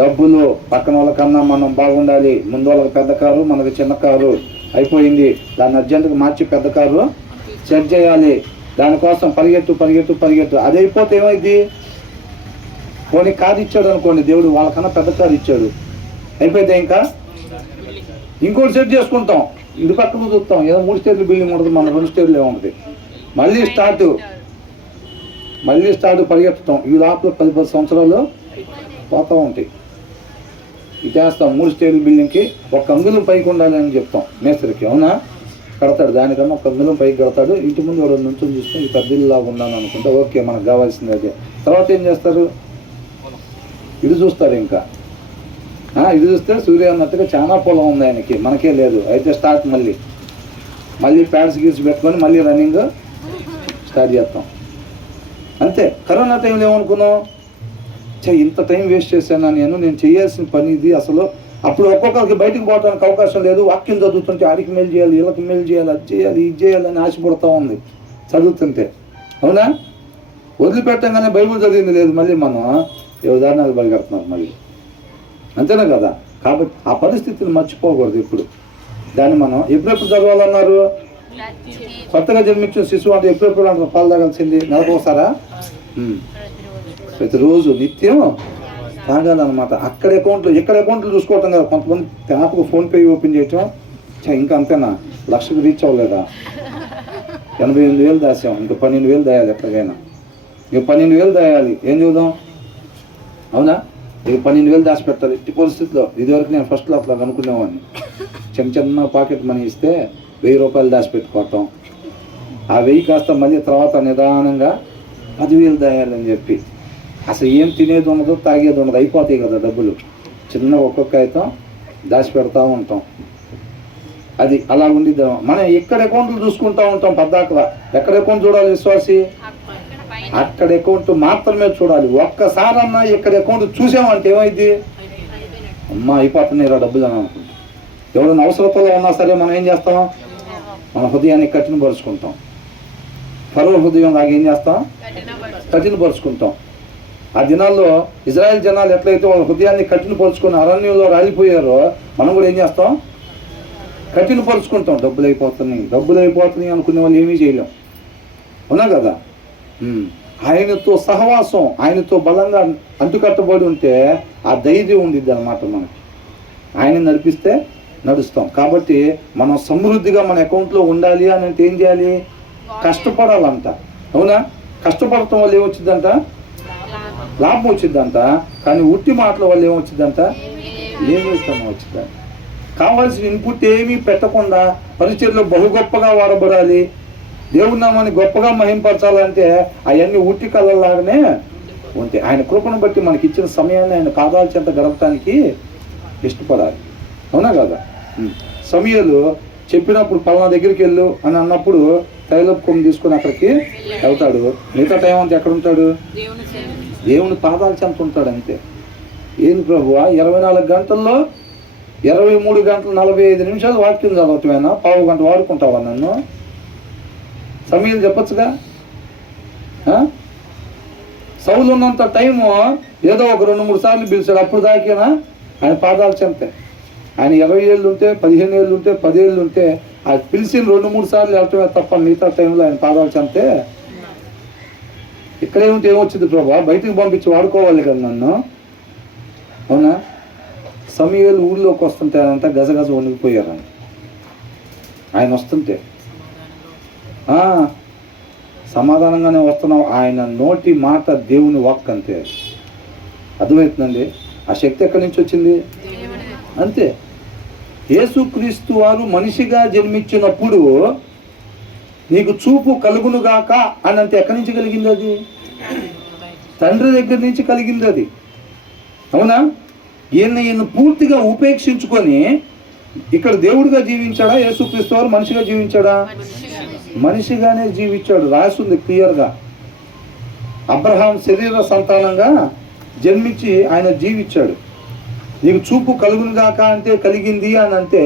డబ్బులు, పక్కన వాళ్ళకన్నా మనం బాగుండాలి, ముందు వాళ్ళకి పెద్ద కారు మనకి చిన్న కారు అయిపోయింది, దాన్ని అర్జెంటుగా మార్చి పెద్ద కారు సెట్ చేయాలి, దానికోసం పరిగెట్టు. అది అయిపోతే ఏమైంది, పోనీ కారు ఇచ్చాడు అనుకోండి దేవుడు, వాళ్ళకన్నా పెద్ద కారు ఇచ్చాడు, అయిపోతే ఇంకా ఇంకోటి సెట్ చేసుకుంటాం, ఇటు పక్కన చూస్తాం, ఏదో 3 స్టేర్ల బిల్డింగ్ ఉంటుంది, మన 2 స్టేర్లే ఉంటుంది, మళ్ళీ స్టార్ట్ పరిగెత్తటం. ఈ లోపల 10 సంవత్సరాలు పోతూ ఉంటాయి. ఇటేస్తాం 3 స్టేర్ల బిల్డింగ్కి 1 అంగుళం పైకి ఉండాలని చెప్తాం మేస్త్రికి, అవునా, కడతాడు, దానికన్నా 1 అంగుళం పైకి కడతాడు, ఇంటి ముందు 2 నుంచొని చూస్తే ఈ పెద్ద ఇల్లులాగా ఉన్నాను అనుకుంటే ఓకే మనకు కావాల్సింది అదే. తర్వాత ఏం చేస్తారు, ఇది చూస్తారు, ఇంకా ఇది చూస్తే సూర్య అన్నట్టుగా చాలా పొలం ఉంది ఆయనకి, మనకే లేదు, అయితే స్టార్ట్ మళ్ళీ ప్యాడ్స్ గీసి పెట్టుకొని మళ్ళీ రన్నింగ్ స్టార్ట్ చేస్తాం. అంతే. కరోనా టైంలో ఏమనుకున్నాం, ఇంత టైం వేస్ట్ చేశాను నేను చేయాల్సిన పని ఇది అసలు. అప్పుడు ఒక్కొక్కరికి బయటకు పోవడానికి అవకాశం లేదు, వాక్యం చదువుతుంటే ఆడికి మేలు చేయాలి, వీళ్ళకి మేలు చేయాలి, అది చేయాలి, ఇది చేయాలని ఆశపడుతూ ఉంది చదువుతుంటే, అవునా. వదిలిపెట్టంగానే బైబిల్ చదివింది లేదు, మళ్ళీ మనం ఏ ఉదాహరణలు బయలుపెడుతున్నారు మళ్ళీ, అంతేనా కదా. కాబట్టి ఆ పరిస్థితిని మర్చిపోకూడదు ఇప్పుడు. దాన్ని మనం ఎప్పుడెప్పుడు చదవాలన్నారు, కొత్తగా జన్మించిన శిశువు అంటే ఎప్పుడెప్పుడు అంటే పాలు తాగాల్సింది, నెలకోసారా, ప్రతిరోజు నిత్యం తాగాలన్నమాట. ఎక్కడ అకౌంట్లు చూసుకోవటం కదా, కొంతమంది యాప్కు ఫోన్పే ఓపెన్ చేయటం, ఇంకా అంతేనా, 1,00,000కి రీచ్ అవ్వలేదా, 88,000 దాసాం, ఇంకా 12,000 దాయాలి, ఎక్కడికైనా ఇంకా 12,000 దాయాలి, ఏం చూద్దాం, అవునా. ఇక 12,000 దాచిపెట్టాలి ఇట్టి పరిస్థితిలో. ఇదివరకు నేను ఫస్ట్లో అట్లా అనుకునేవాడిని, చిన్న పాకెట్ మనీ ఇస్తే 1,000 రూపాయలు దాచిపెట్టుకోవటం, ఆ 1,000 కాస్త మళ్ళీ తర్వాత నిదానంగా 10,000 దాయాలని చెప్పి, అసలు ఏం తినేది ఉండదు, తాగేది ఉండదు, అయిపోతాయి కదా డబ్బులు, చిన్న ఒక్కొక్క అయితే దాచిపెడతా ఉంటాం. అది అలా ఉండిద్ది. మనం ఎక్కడ అకౌంట్లు చూసుకుంటూ ఉంటాం పద్దాకలా. ఎక్కడ అకౌంట్ చూడాలి విశ్వాసి, అక్కడ అకౌంట్ మాత్రమే చూడాలి. ఒక్కసారన్నా ఇక్కడ అకౌంట్ చూసామంటే ఏమైంది, అమ్మ అయిపోతున్నాయి రా డబ్బులు అని అనుకుంటాం. ఎవరైనా అవసరతలో ఉన్నా సరే మనం ఏం చేస్తాం, మన హృదయాన్ని కఠినపరుచుకుంటాం. ఫరో హృదయం లాగా ఏం చేస్తాం, కఠినపరుచుకుంటాం. ఆ దినాల్లో ఇజ్రాయెల్ జనాలు ఎట్లయితే వాళ్ళ హృదయాన్ని కఠినపరుచుకొని అరణ్యంలో రాలిపోయారో, మనం కూడా ఏం చేస్తాం, కఠినపరుచుకుంటాం. డబ్బులు అయిపోతున్నాయి అనుకునే వాళ్ళు ఏమీ చేయలేం, అవునా కదా. ఆయనతో సహవాసం, ఆయనతో బలంగా అంటుకట్టబడి ఉంటే ఆ ధైర్యం ఉండిద్ది అన్నమాట మనకి. ఆయన నడిపిస్తే నడుస్తాం. కాబట్టి మనం సమృద్ధిగా మన అకౌంట్లో ఉండాలి అని అంటే ఏం చేయాలి, కష్టపడాలంట, అవునా. కష్టపడటం వల్ల ఏమొచ్చిందంట, లాభం వచ్చిందంట. కానీ ఉట్టి మాటల వల్ల ఏమొచ్చిందంట, ఏం చేస్తామో వచ్చిందంట. కావాల్సిన ఇన్పుట్ ఏమీ పెట్టకుండా పరిచర్లో బహు గొప్పగా వాడబడాలి, దేవుడి నామాన్ని గొప్పగా మహింపరచాలంటే అవన్నీ ఉట్టి కళ్ళలాగానే ఉంటాయి. ఆయన కృపను బట్టి మనకి ఇచ్చిన సమయాన్ని ఆయన పాదాల చెంత గడపడానికి ఇష్టపడాలి, అవునా కదా. సమయాలు చెప్పినప్పుడు పలానా దగ్గరికి వెళ్ళు అని అన్నప్పుడు తైలపు కొమ్ము తీసుకొని అక్కడికి వెళ్తాడు. మిగతా టైం అంతా ఎక్కడ ఉంటాడు, దేవుని పాదాల చెంత ఉంటాడు అంతే. ఏంది ప్రభువా 24 గంటల్లో 23 గంటలు 45 నిమిషాలు వాక్యం చదవటమేనా, పావు గంట వాడుకుంటావా నన్ను, సమయాలు చెప్పచ్చుగా. సౌలు ఉన్నంత టైము ఏదో ఒక 2-3 సార్లు పిలిచాడు, అప్పుడు దాకేనా ఆయన పాదాలు చెంతే. ఆయన 20 ఏళ్ళు ఉంటే, 15 ఏళ్ళు ఉంటే, 10 ఏళ్ళు ఉంటే, ఆ పిలిచిన 2-3 సార్లు వెళ్ళటమే తప్ప మిగతా టైంలో ఆయన పాదాలు చెంతే. ఇక్కడేమిటి ఏమొచ్చింది ప్రభా, బయటికి పంపించి వాడుకోవాలి కదా నన్ను, అవునా. సమయాలు ఊళ్ళోకి వస్తుంటే ఆయనంతా గజగజ వణిగిపోయారు. ఆయన వస్తుంటే సమాధానంగానే వస్తున్నాం. ఆయన నోటి మాట దేవుని వాక్ అంతే. అర్థమవుతుందండి. ఆ శక్తి ఎక్కడి నుంచి వచ్చింది, అంతే. యేసుక్రీస్తు వారు మనిషిగా జన్మించినప్పుడు నీకు చూపు కలుగునుగాక అని అంటే ఎక్కడి నుంచి కలిగింది? అది తండ్రి దగ్గర నుంచి కలిగింది అది. అవునా? ఈయన పూర్తిగా ఉపేక్షించుకొని ఇక్కడ దేవుడిగా జీవించాడా? యేసుక్రీస్తు వారు మనిషిగా జీవించాడా? మనిషిగానే జీవించాడు. రాసింది క్లియర్గా. అబ్రహాం శరీర సంతానంగా జన్మించి ఆయన జీవించాడు. నీకు చూపు కలుగునుగాక అంటే కలిగింది అని అంటే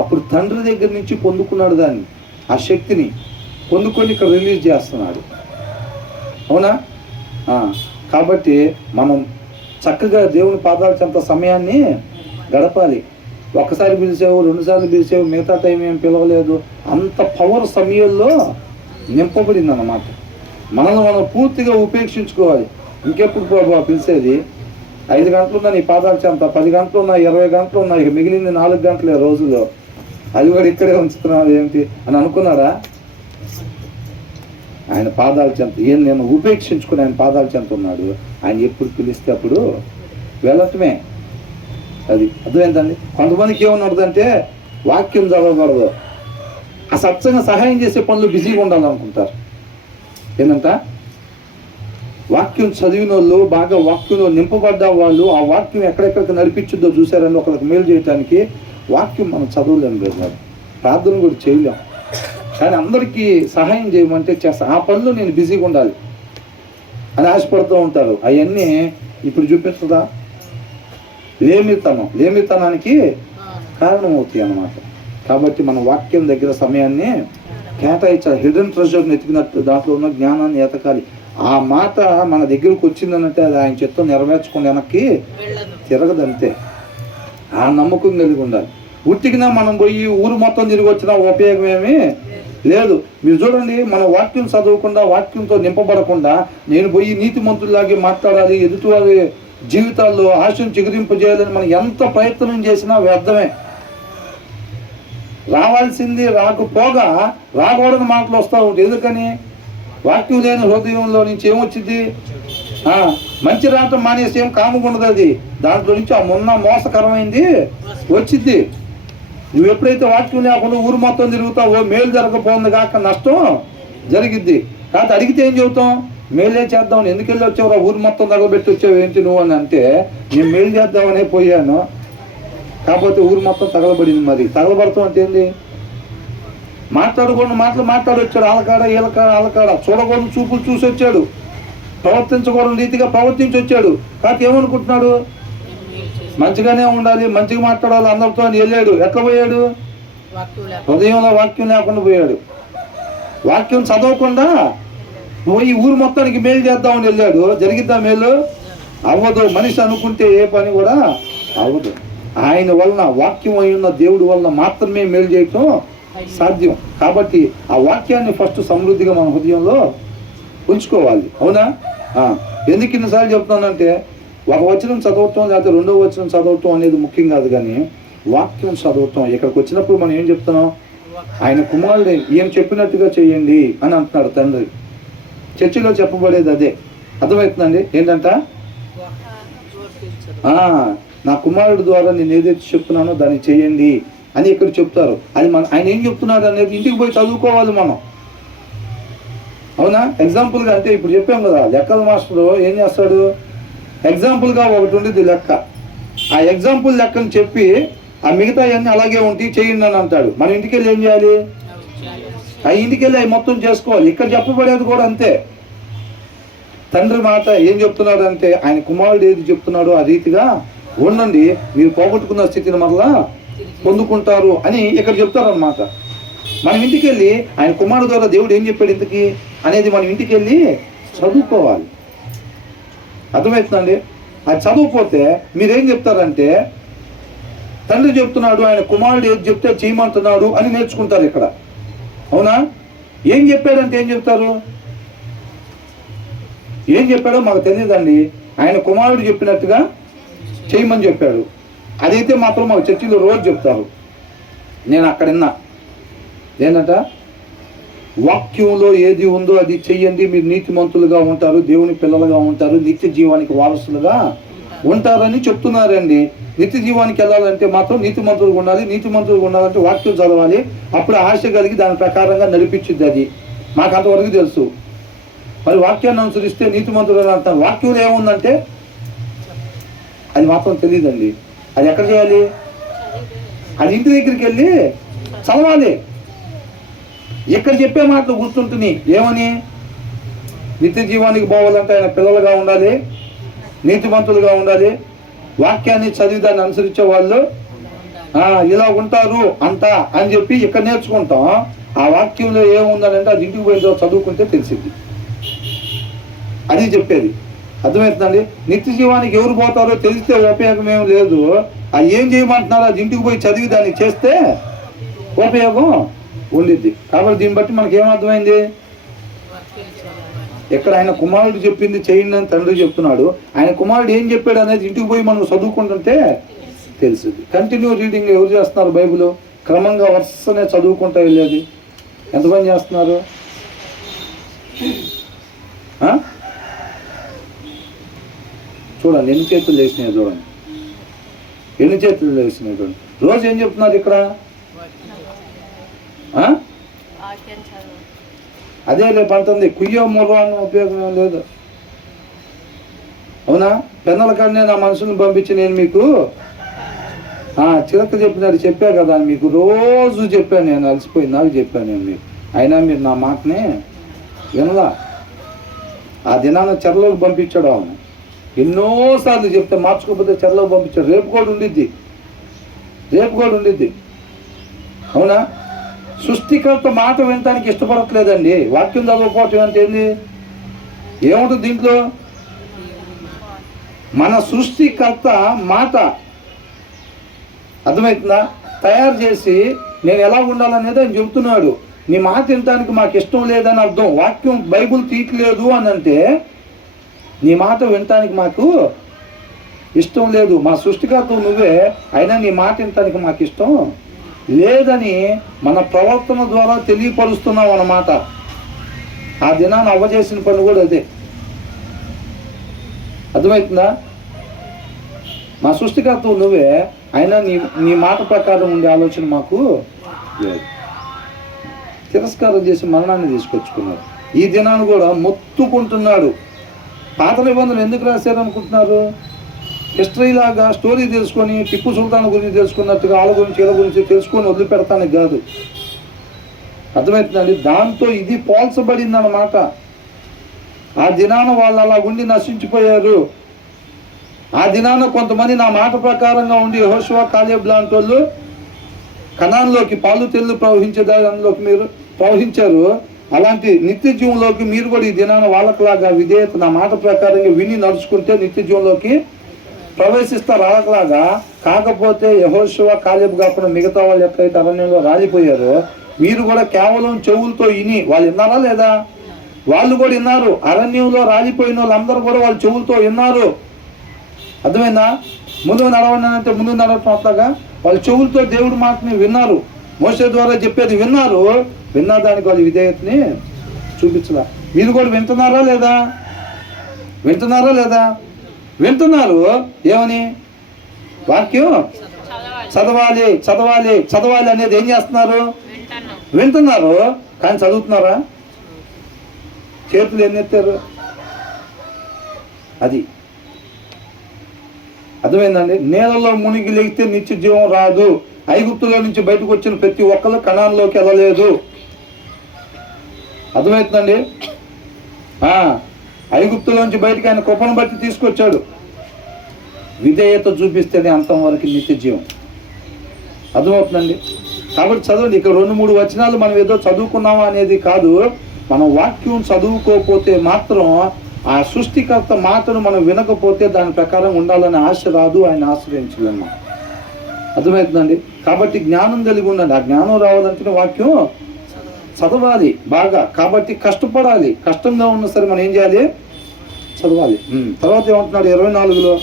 అప్పుడు తండ్రి దగ్గర నుంచి పొందుకున్నాడు దాన్ని, ఆ శక్తిని పొందుకొని ఇక్కడ రిలీజ్ చేస్తున్నాడు. అవునా? కాబట్టి మనం చక్కగా దేవుని పాదాల చెంత సమయాన్ని గడపాలి. ఒక్కసారి పిలిచావు, రెండుసార్లు పిలిచావు, మిగతా టైం ఏం పిలవలేదు, అంత పవర్ సమయంలో నింపబడింది అన్నమాట. మనల్ని మనం పూర్తిగా ఉపేక్షించుకోవాలి. ఇంకెప్పుడు ప్రభావ పిలిచేది? 5 గంటలు ఉన్నా నీ పాదాల చెంత, 10 గంటలు ఉన్నా, 20 గంటలు ఉన్నా, ఇక మిగిలింది 4 గంటలే రోజులో, అది కూడా ఇక్కడే ఉంచుతున్నావు ఏంటి అని అనుకున్నారా? ఆయన పాదాల చెంత నేను ఉపేక్షించుకుని ఆయన పాదాల చెంత ఉన్నాడు. ఆయన ఎప్పుడు పిలిస్తే అప్పుడు వెళ్ళటమే. అది అర్థమైందండి. కొంతమందికి ఏమన్నదంటే వాక్యం చదవకూడదు, ఆ సత్సంగా సహాయం చేసే పనులు బిజీగా ఉండాలనుకుంటారు. ఏంటంట? వాక్యం చదివిన వాళ్ళు, బాగా వాక్యంలో నింపబడ్డ వాళ్ళు, ఆ వాక్యం ఎక్కడెక్కడికి నడిపించుద్దో చూసారండి. ఒకరికి మేలు చేయడానికి వాక్యం మనం చదవలేము లేదు, ప్రార్థన కూడా చేయలేం. కానీ అందరికీ సహాయం చేయమంటే చేస్తా, ఆ పనులు నేను బిజీగా ఉండాలి అని ఆశపడుతూ ఉంటారు. అవన్నీ ఇప్పుడు చూపిస్తుందా? లేమితనానికి కారణమవుతాయి అన్నమాట. కాబట్టి మన వాక్యం దగ్గర సమయాన్ని కేటాయించాలి. హిడెన్ ట్రెజర్ని ఎతికినట్టు దాంట్లో ఉన్న జ్ఞానాన్ని ఎతకాలి. ఆ మాట మన దగ్గరకు వచ్చిందనంటే అది ఆయన చిత్తం నెరవేర్చుకుని వెనక్కి తిరగదంతే. ఆ నమ్మకం కలిగి ఉండాలి. ఉట్టికినా మనం పోయి ఊరు మొత్తం తిరిగి వచ్చినా ఉపయోగం ఏమీ లేదు. మీరు చూడండి, మన వాక్యం చదవకుండా, వాక్యంతో నింపబడకుండా నేను పోయి నీతిమంతుల్లాగే మాట్లాడాలి, ఎదుటివారి జీవితాల్లో ఆశను చిగురింపజేయాలని మనం ఎంత ప్రయత్నం చేసినా వ్యర్థమే. రావాల్సింది రాకపోగా రాకూడని మాటలు వస్తూ ఉంటాయి. ఎందుకని? వాక్యం లేని హృదయంలో నుంచి ఏమొచ్చింది? మంచి రావటం మానేసి ఏం కాముకుండదు. అది దాంట్లో నుంచి ఆ మొన్న మోసకరమైంది వచ్చింది. నువ్వు ఎప్పుడైతే వాక్యం లేకుండా ఊరు మొత్తం తిరుగుతావో మేలు జరగకపోతుంది కాక నష్టం జరిగిద్ది. కాదు అడిగితే ఏం చెబుతాం? మేలే చేద్దాం. ఎందుకు వెళ్ళి వచ్చావు? ఊరు మొత్తం తగలబెట్టి వచ్చావు ఏంటి నువ్వు అని అంటే, నేను మేలు చేద్దామనే పోయాను, కాకపోతే ఊరు మొత్తం తగలబడింది. మరి తగలబడతాం అంటే ఏంది? మాట్లాడకూడని మాటలు మాట్లాడొచ్చాడు, అలకాడ అలకాడ చూడకూడని చూపులు చూసి వచ్చాడు, ప్రవర్తించకూడని రీతిగా ప్రవర్తించి వచ్చాడు. కాకపోతే ఏమనుకుంటున్నాడు? మంచిగానే ఉండాలి, మంచిగా మాట్లాడాలి అందరితో అని వెళ్ళాడు. ఎట్లా పోయాడు? హృదయంలో వాక్యం లేకుండా పోయాడు. వాక్యం చదవకుండా పోయి ఊరు మొత్తానికి మేలు చేద్దామని వెళ్ళాడు. జరిగిద్దా మేలు? అవ్వదు. మనిషి అనుకుంటే ఏ పని కూడా అవ్వదు. ఆయన వలన, వాక్యం అయి ఉన్న దేవుడి వలన మాత్రమే మేలు చేయటం సాధ్యం. కాబట్టి ఆ వాక్యాన్ని ఫస్ట్ సమృద్ధిగా మన హృదయంలో ఉంచుకోవాలి. అవునా? ఎందుకు ఇన్నిసార్లు చెప్తున్నానంటే, ఒక వచనం చదవటం లేకపోతే రెండో వచనం చదవటం అనేది ముఖ్యం కాదు, కానీ వాక్యం చదవటం. ఇక్కడికి వచ్చినప్పుడు మనం ఏం చెప్తున్నాం? ఆయన కుమారుడు ఏం చెప్పినట్టుగా చేయండి అని అంటున్నాడు తండ్రి. చర్చిలో చెప్పబడేది అదే. అర్థమవుతుందండి? ఏంటంట? నా కుమారుడు ద్వారా నేను ఏదైతే చెప్తున్నానో దాన్ని చేయండి అని ఇక్కడ చెప్తారు. అది ఆయన ఏం చెప్తున్నాడు అనేది ఇంటికి పోయి చదువుకోవాలి మనం. అవునా? ఎగ్జాంపుల్గా అంటే ఇప్పుడు చెప్పాం కదా, లెక్కల మాస్టరు ఏం చేస్తాడు? ఎగ్జాంపుల్గా ఒకటి ఉండేది లెక్క. ఆ ఎగ్జాంపుల్ లెక్కను చెప్పి ఆ మిగతా అన్నీ అలాగే ఉంటాయి చేయండి అని అంటాడు. మనం ఇంటికి వెళ్ళి ఏం చేయాలి? ఆ ఇంటికి వెళ్ళి అవి మొత్తం చేసుకోవాలి. ఇక్కడ చెప్పబడేది కూడా అంతే. తండ్రి మాట ఏం చెప్తున్నాడు అంటే, ఆయన కుమారుడు ఏది చెప్తున్నాడో ఆ రీతిగా ఉండండి, మీరు పోగొట్టుకున్న స్థితిని మరలా పొందుకుంటారు అని ఇక్కడ చెప్తారనమాట. మనం ఇంటికి వెళ్ళి ఆయన కుమారుడు ద్వారా దేవుడు ఏం చెప్పాడు ఇంతకీ అనేది మనం ఇంటికి వెళ్ళి చదువుకోవాలి. అర్థమవుతుందండి? అది చదవకపోతే మీరేం చెప్తారంటే, తండ్రి చెప్తున్నాడు, ఆయన కుమారుడు ఏది చెప్తే చేయమంటున్నాడు అని నేర్చుకుంటారు ఇక్కడ. అవునా? ఏం చెప్పాడంటే ఏం చెప్తారు? ఏం చెప్పాడో మాకు తెలియదండి. ఆయన కుమారుడు చెప్పినట్టుగా చేయమని చెప్పాడు. అదైతే మాత్రం మాకు చర్చిలో రోజు చెప్తారు. నేను అక్కడ విన్నా. ఏంటంట? వాక్యంలో ఏది ఉందో అది చెయ్యండి, మీరు నీతిమంతులుగా ఉంటారు, దేవుని పిల్లలుగా ఉంటారు, నిత్య జీవానికి వారసులుగా ఉంటారని చెప్తున్నారండి. నిత్య జీవానికి వెళ్ళాలంటే మాత్రం నీతిమంతులుగా ఉండాలి. నీతిమంతులుగా ఉండాలంటే వాక్యం చదవాలి. అప్పుడు ఆశ కలిగి దాని ప్రకారంగా నడిపించింది. అది మాకు అంతవరకు తెలుసు. మరి వాక్యాన్ని అనుసరిస్తే నీతిమంతులు అని అంటారు. వాక్యంలో ఏముందంటే అది మాత్రం తెలియదండి. అది ఎక్కడ చేయాలి? అది ఇంటి దగ్గరికి వెళ్ళి చదవాలి. ఎక్కడ చెప్పే మాటలు గుర్తుంటుంది. ఏమని? నిత్య జీవానికి పోవాలంటే ఆయన పిల్లలుగా ఉండాలి, నీతిమంతులుగా ఉండాలి, వాక్యాన్ని చదివి దాన్ని అనుసరించే వాళ్ళు ఇలా ఉంటారు అంట అని చెప్పి ఇక్కడ నేర్చుకుంటాం. ఆ వాక్యంలో ఏముందని అంటే అది ఇంటికి పోయిన తర్వాత చదువుకుంటే తెలిసింది. అది చెప్పేది. అర్థమవుతుందండి? నిత్య జీవానికి ఎవరు పోతారో తెలిస్తే ఉపయోగం ఏం లేదు. అది ఏం చేయమంటున్నారో అది ఇంటికి పోయి చదివి దాన్ని చేస్తే ఉపయోగం ఉండిద్ది. కాబట్టి దీన్ని బట్టి మనకి ఏమర్థమైంది? ఎక్కడ ఆయన కుమారుడు చెప్పింది చేయండి అని తండ్రి చెప్తున్నాడు. ఆయన కుమారుడు ఏం చెప్పాడు అనేది ఇంటికి పోయి మనం చదువుకుంటుంటే తెలుస్తుంది. కంటిన్యూ రీడింగ్ ఎవరు చేస్తున్నారు? బైబిల్ క్రమంగా వరుసనే చదువుకుంటూ వెళ్ళేది ఎంతమంది చేస్తున్నారు? చూడండి ఎన్ని చేతులు లేచినాయి, చూడండి ఎన్ని చేతులు లేచినాయి చూడండి. రోజు ఏం చెప్తున్నారు ఇక్కడ? అదే రేపు అంటుంది కుయ్యో ముర్రో అన్న ఉపయోగం ఏం లేదు. అవునా? పెన్నల కన్నా నా మనుషులను పంపించి నేను మీకు చిలక చెప్పినట్టు చెప్పా కదా మీకు రోజు చెప్పాను. నేను అలసిపోయింది నాకు చెప్పాను నేను మీకు. అయినా మీరు నా మాటనే వినలా. ఆ దినాన చెరలోకి పంపించాడు. అవును ఎన్నోసార్లు చెప్తే మార్చుకోకపోతే చెరలోకి పంపించాడు. రేపు కూడా ఉండిద్ది. అవునా? సృష్టికర్త మాట వినటానికి ఇష్టపడట్లేదండి. వాక్యం చదవకపోవటం అంటే ఏంది? ఏముంటుంది దీంట్లో? మన సృష్టికర్త మాట అర్థమవుతుందా? తయారు చేసి నేను ఎలా ఉండాలనేది ఆయన చెబుతున్నాడు. నీ మాట వినటానికి మాకు ఇష్టం లేదని అర్థం. వాక్యం బైబుల్ తీయట్లేదు అని అంటే నీ మాట వినటానికి మాకు ఇష్టం లేదు. మా సృష్టికర్త నువ్వే, అయినా నీ మాట వినటానికి మాకు ఇష్టం లేదని మన ప్రవర్తన ద్వారా తెలియపరుస్తున్నాం అన్నమాట. ఆ దినాన్ని అవ్వజేసిన పని కూడా అదే. అర్థమవుతుందా? మా సృష్టికర్త నువ్వే, అయినా నీ మాట ప్రకారం ఉండే ఆలోచన మాకు లేదు. తిరస్కారం చేసి మరణాన్ని తీసుకొచ్చుకున్నారు. ఈ దినాన్ని కూడా మొత్తుకుంటున్నాడు. పాత నిబంధనలు ఎందుకు రాశారు అనుకుంటున్నారు? హిస్టరీ లాగా స్టోరీ తెలుసుకొని టిప్పు సుల్తాన్ గురించి తెలుసుకున్నట్టుగా వాళ్ళ గురించి వీళ్ళ గురించి తెలుసుకొని వదిలిపెడతానికి కాదు. అర్థమవుతుందండి? దాంతో ఇది పోల్చబడింది అన్నమాట. ఆ దినాన వాళ్ళు అలా ఉండి నశించిపోయారు. ఆ దినాన కొంతమంది నా మాట ప్రకారంగా ఉండి యెహోషువ కాలేబ్ లాంటి వాళ్ళు కనాన్లోకి పాలు తెల్లు ప్రవహించే దానిలోకి మీరు ప్రవహించారు. అలాంటి నిత్య జీవంలోకి మీరు కూడా ఈ దినాన వాళ్ళకులాగా విధేయత నా మాట ప్రకారంగా విని నడుచుకుంటే నిత్య జీవంలోకి ప్రవేశిస్తారు వాళ్ళకులాగా. కాకపోతే యెహోషువ కాలేబ్ కాకుండా మిగతా వాళ్ళు ఎక్కడైతే అరణ్యంలో రాలిపోయారో మీరు కూడా కేవలం చెవులతో విని, వాళ్ళు విన్నారా లేదా? వాళ్ళు కూడా విన్నారు. అరణ్యంలో రాలిపోయిన వాళ్ళందరూ కూడా వాళ్ళు చెవులతో విన్నారు. అర్థమైందా? ముందుకు నడవండి అంటే ముందుకు నడవటం అట్లాగా వాళ్ళు చెవులతో దేవుడి మాటని విన్నారు. మోసే ద్వారా చెప్పేది విన్నారు. విన్నా దానికి వాళ్ళు విధేయతని చూపించలా. మీరు కూడా వింటున్నారా లేదా? వింటున్నారు. ఏమని? వాక్యం చదవాలి అనేది ఏం చేస్తున్నారు? వింటున్నారు. కానీ చదువుతున్నారా? చేతులు ఎన్నెత్తారు? అది అర్థమైందండి? నేలలో మునిగి లేగితే నిత్య జీవం రాదు. ఐగుప్తులో నుంచి బయటకు వచ్చిన ప్రతి ఒక్కరు కణాల్లోకి వెళ్ళలేదు. అర్థమవుతుందండి? ఐగుప్తులోంచి బయటకు ఆయన కృపను బట్టి తీసుకొచ్చాడు. విధేయత చూపిస్తేనే అంతం వరకు నిత్య జీవం. అర్థమవుతుందండి? కాబట్టి చదవండి. ఇక్కడ 2-3 వచనాలు మనం ఏదో చదువుకున్నామా అనేది కాదు. మనం వాక్యం చదువుకోకపోతే మాత్రం ఆ సృష్టికర్త మాటను మనం వినకపోతే దాని ప్రకారం ఉండాలని ఆశ రాదు. ఆయన ఆశ్రయించాలన్న. అర్థమవుతుందండి? కాబట్టి జ్ఞానం కలిగి ఉండండి. ఆ జ్ఞానం రావాలంటే వాక్యం చదవాలి బాగా. కాబట్టి కష్టపడాలి. కష్టంగా ఉన్నా సరే మనం ఏం చేయాలి? చదవాలి. తర్వాత ఏమంటున్నాడు 24లో?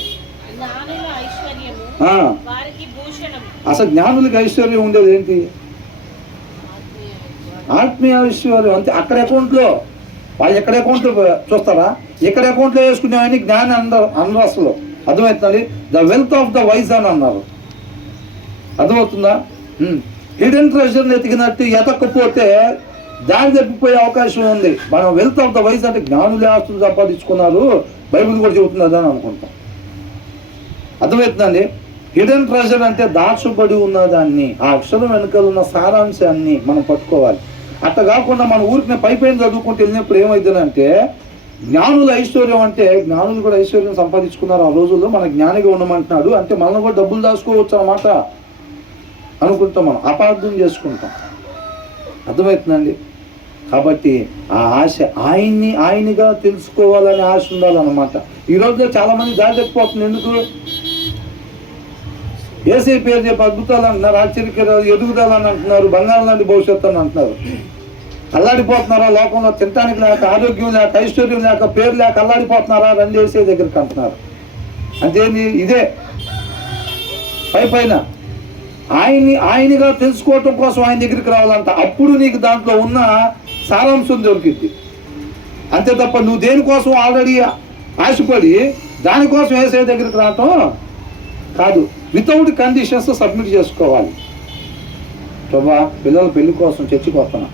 అసలు జ్ఞానులకి ఐశ్వర్యం ఉండేది ఏంటి? ఆత్మీయ ఐశ్వర్యం. అంతే. అక్కడ అకౌంట్లో వాళ్ళు ఎక్కడ అకౌంట్లో చూస్తారా? ఇక్కడ అకౌంట్లో వేసుకునేవన్నీ జ్ఞానం అందరు అసలు అర్థమవుతుందండి. The wealth of the wise అని అన్నారు. అర్థమవుతుందా? హిడెన్ ట్రెజర్ని ఎతికినట్టు ఎతకపోతే దారి తప్పిపోయే అవకాశం ఉంది. మనం వెల్త్ ఆఫ్ ద వైజ్ అంటే జ్ఞానులే ఆస్తులు సంపాదించుకున్నారు, బైబిల్ కూడా చెబుతున్నది అని అనుకుంటాం. అర్థమవుతుందండి. హిడెన్ ట్రెజర్ అంటే దాచబడి ఉన్నదాన్ని, ఆ అక్షరం వెనుకలు ఉన్న సారాంశాన్ని మనం పట్టుకోవాలి. అట్లా కాకుండా మన ఊరికి పైపైన చదువుకుంటూ వెళ్ళినప్పుడు ఏమైందంటే, జ్ఞానుల ఐశ్వర్యం అంటే జ్ఞానులు కూడా ఐశ్వర్యం సంపాదించుకున్నారు ఆ రోజుల్లో, మన జ్ఞానిగా ఉండమంటున్నాడు అంటే మనం కూడా డబ్బులు దాచుకోవచ్చు అన్నమాట అనుకుంటాం, మనం అపార్థం చేసుకుంటాం. అర్థమవుతుందండి. కాబట్టి ఆ ఆశ ఆయనగా తెలుసుకోవాలనే ఆశ ఉండాలన్నమాట. ఈ రోజులో చాలా మంది దారి తప్పిపోతుంది. ఎందుకు? ఏసై పేరు చెప్పి అద్భుతాలు అంటున్నారు, ఆశ్చర్యకరాలు ఎదుగుదలని అంటున్నారు, బంగారం లాంటి భవిష్యత్తు అని అంటున్నారు. అల్లాడిపోతున్నారా లోకంలో? తినటానికి లేక, ఆరోగ్యం లేక, ఐశ్వర్యం లేక, పేరు లేక అల్లాడిపోతున్నారా? రండి ఏసై దగ్గరికి అంటున్నారు. అంతేంది? ఇదే పైన ఆయనగా తెలుసుకోవటం కోసం ఆయన దగ్గరికి రావాలంట. అప్పుడు నీకు దాంట్లో ఉన్న సారాంశం దొరికింది. అంతే తప్ప నువ్వు దేనికోసం ఆల్రెడీ ఆశపడి దానికోసం ఏసై దగ్గరికి రావటం కాదు. వితౌట్ కండిషన్స్ సబ్మిట్ చేసుకోవాలి. ప్రభా, పిల్లల పెళ్లి కోసం చర్చికి వస్తున్నా,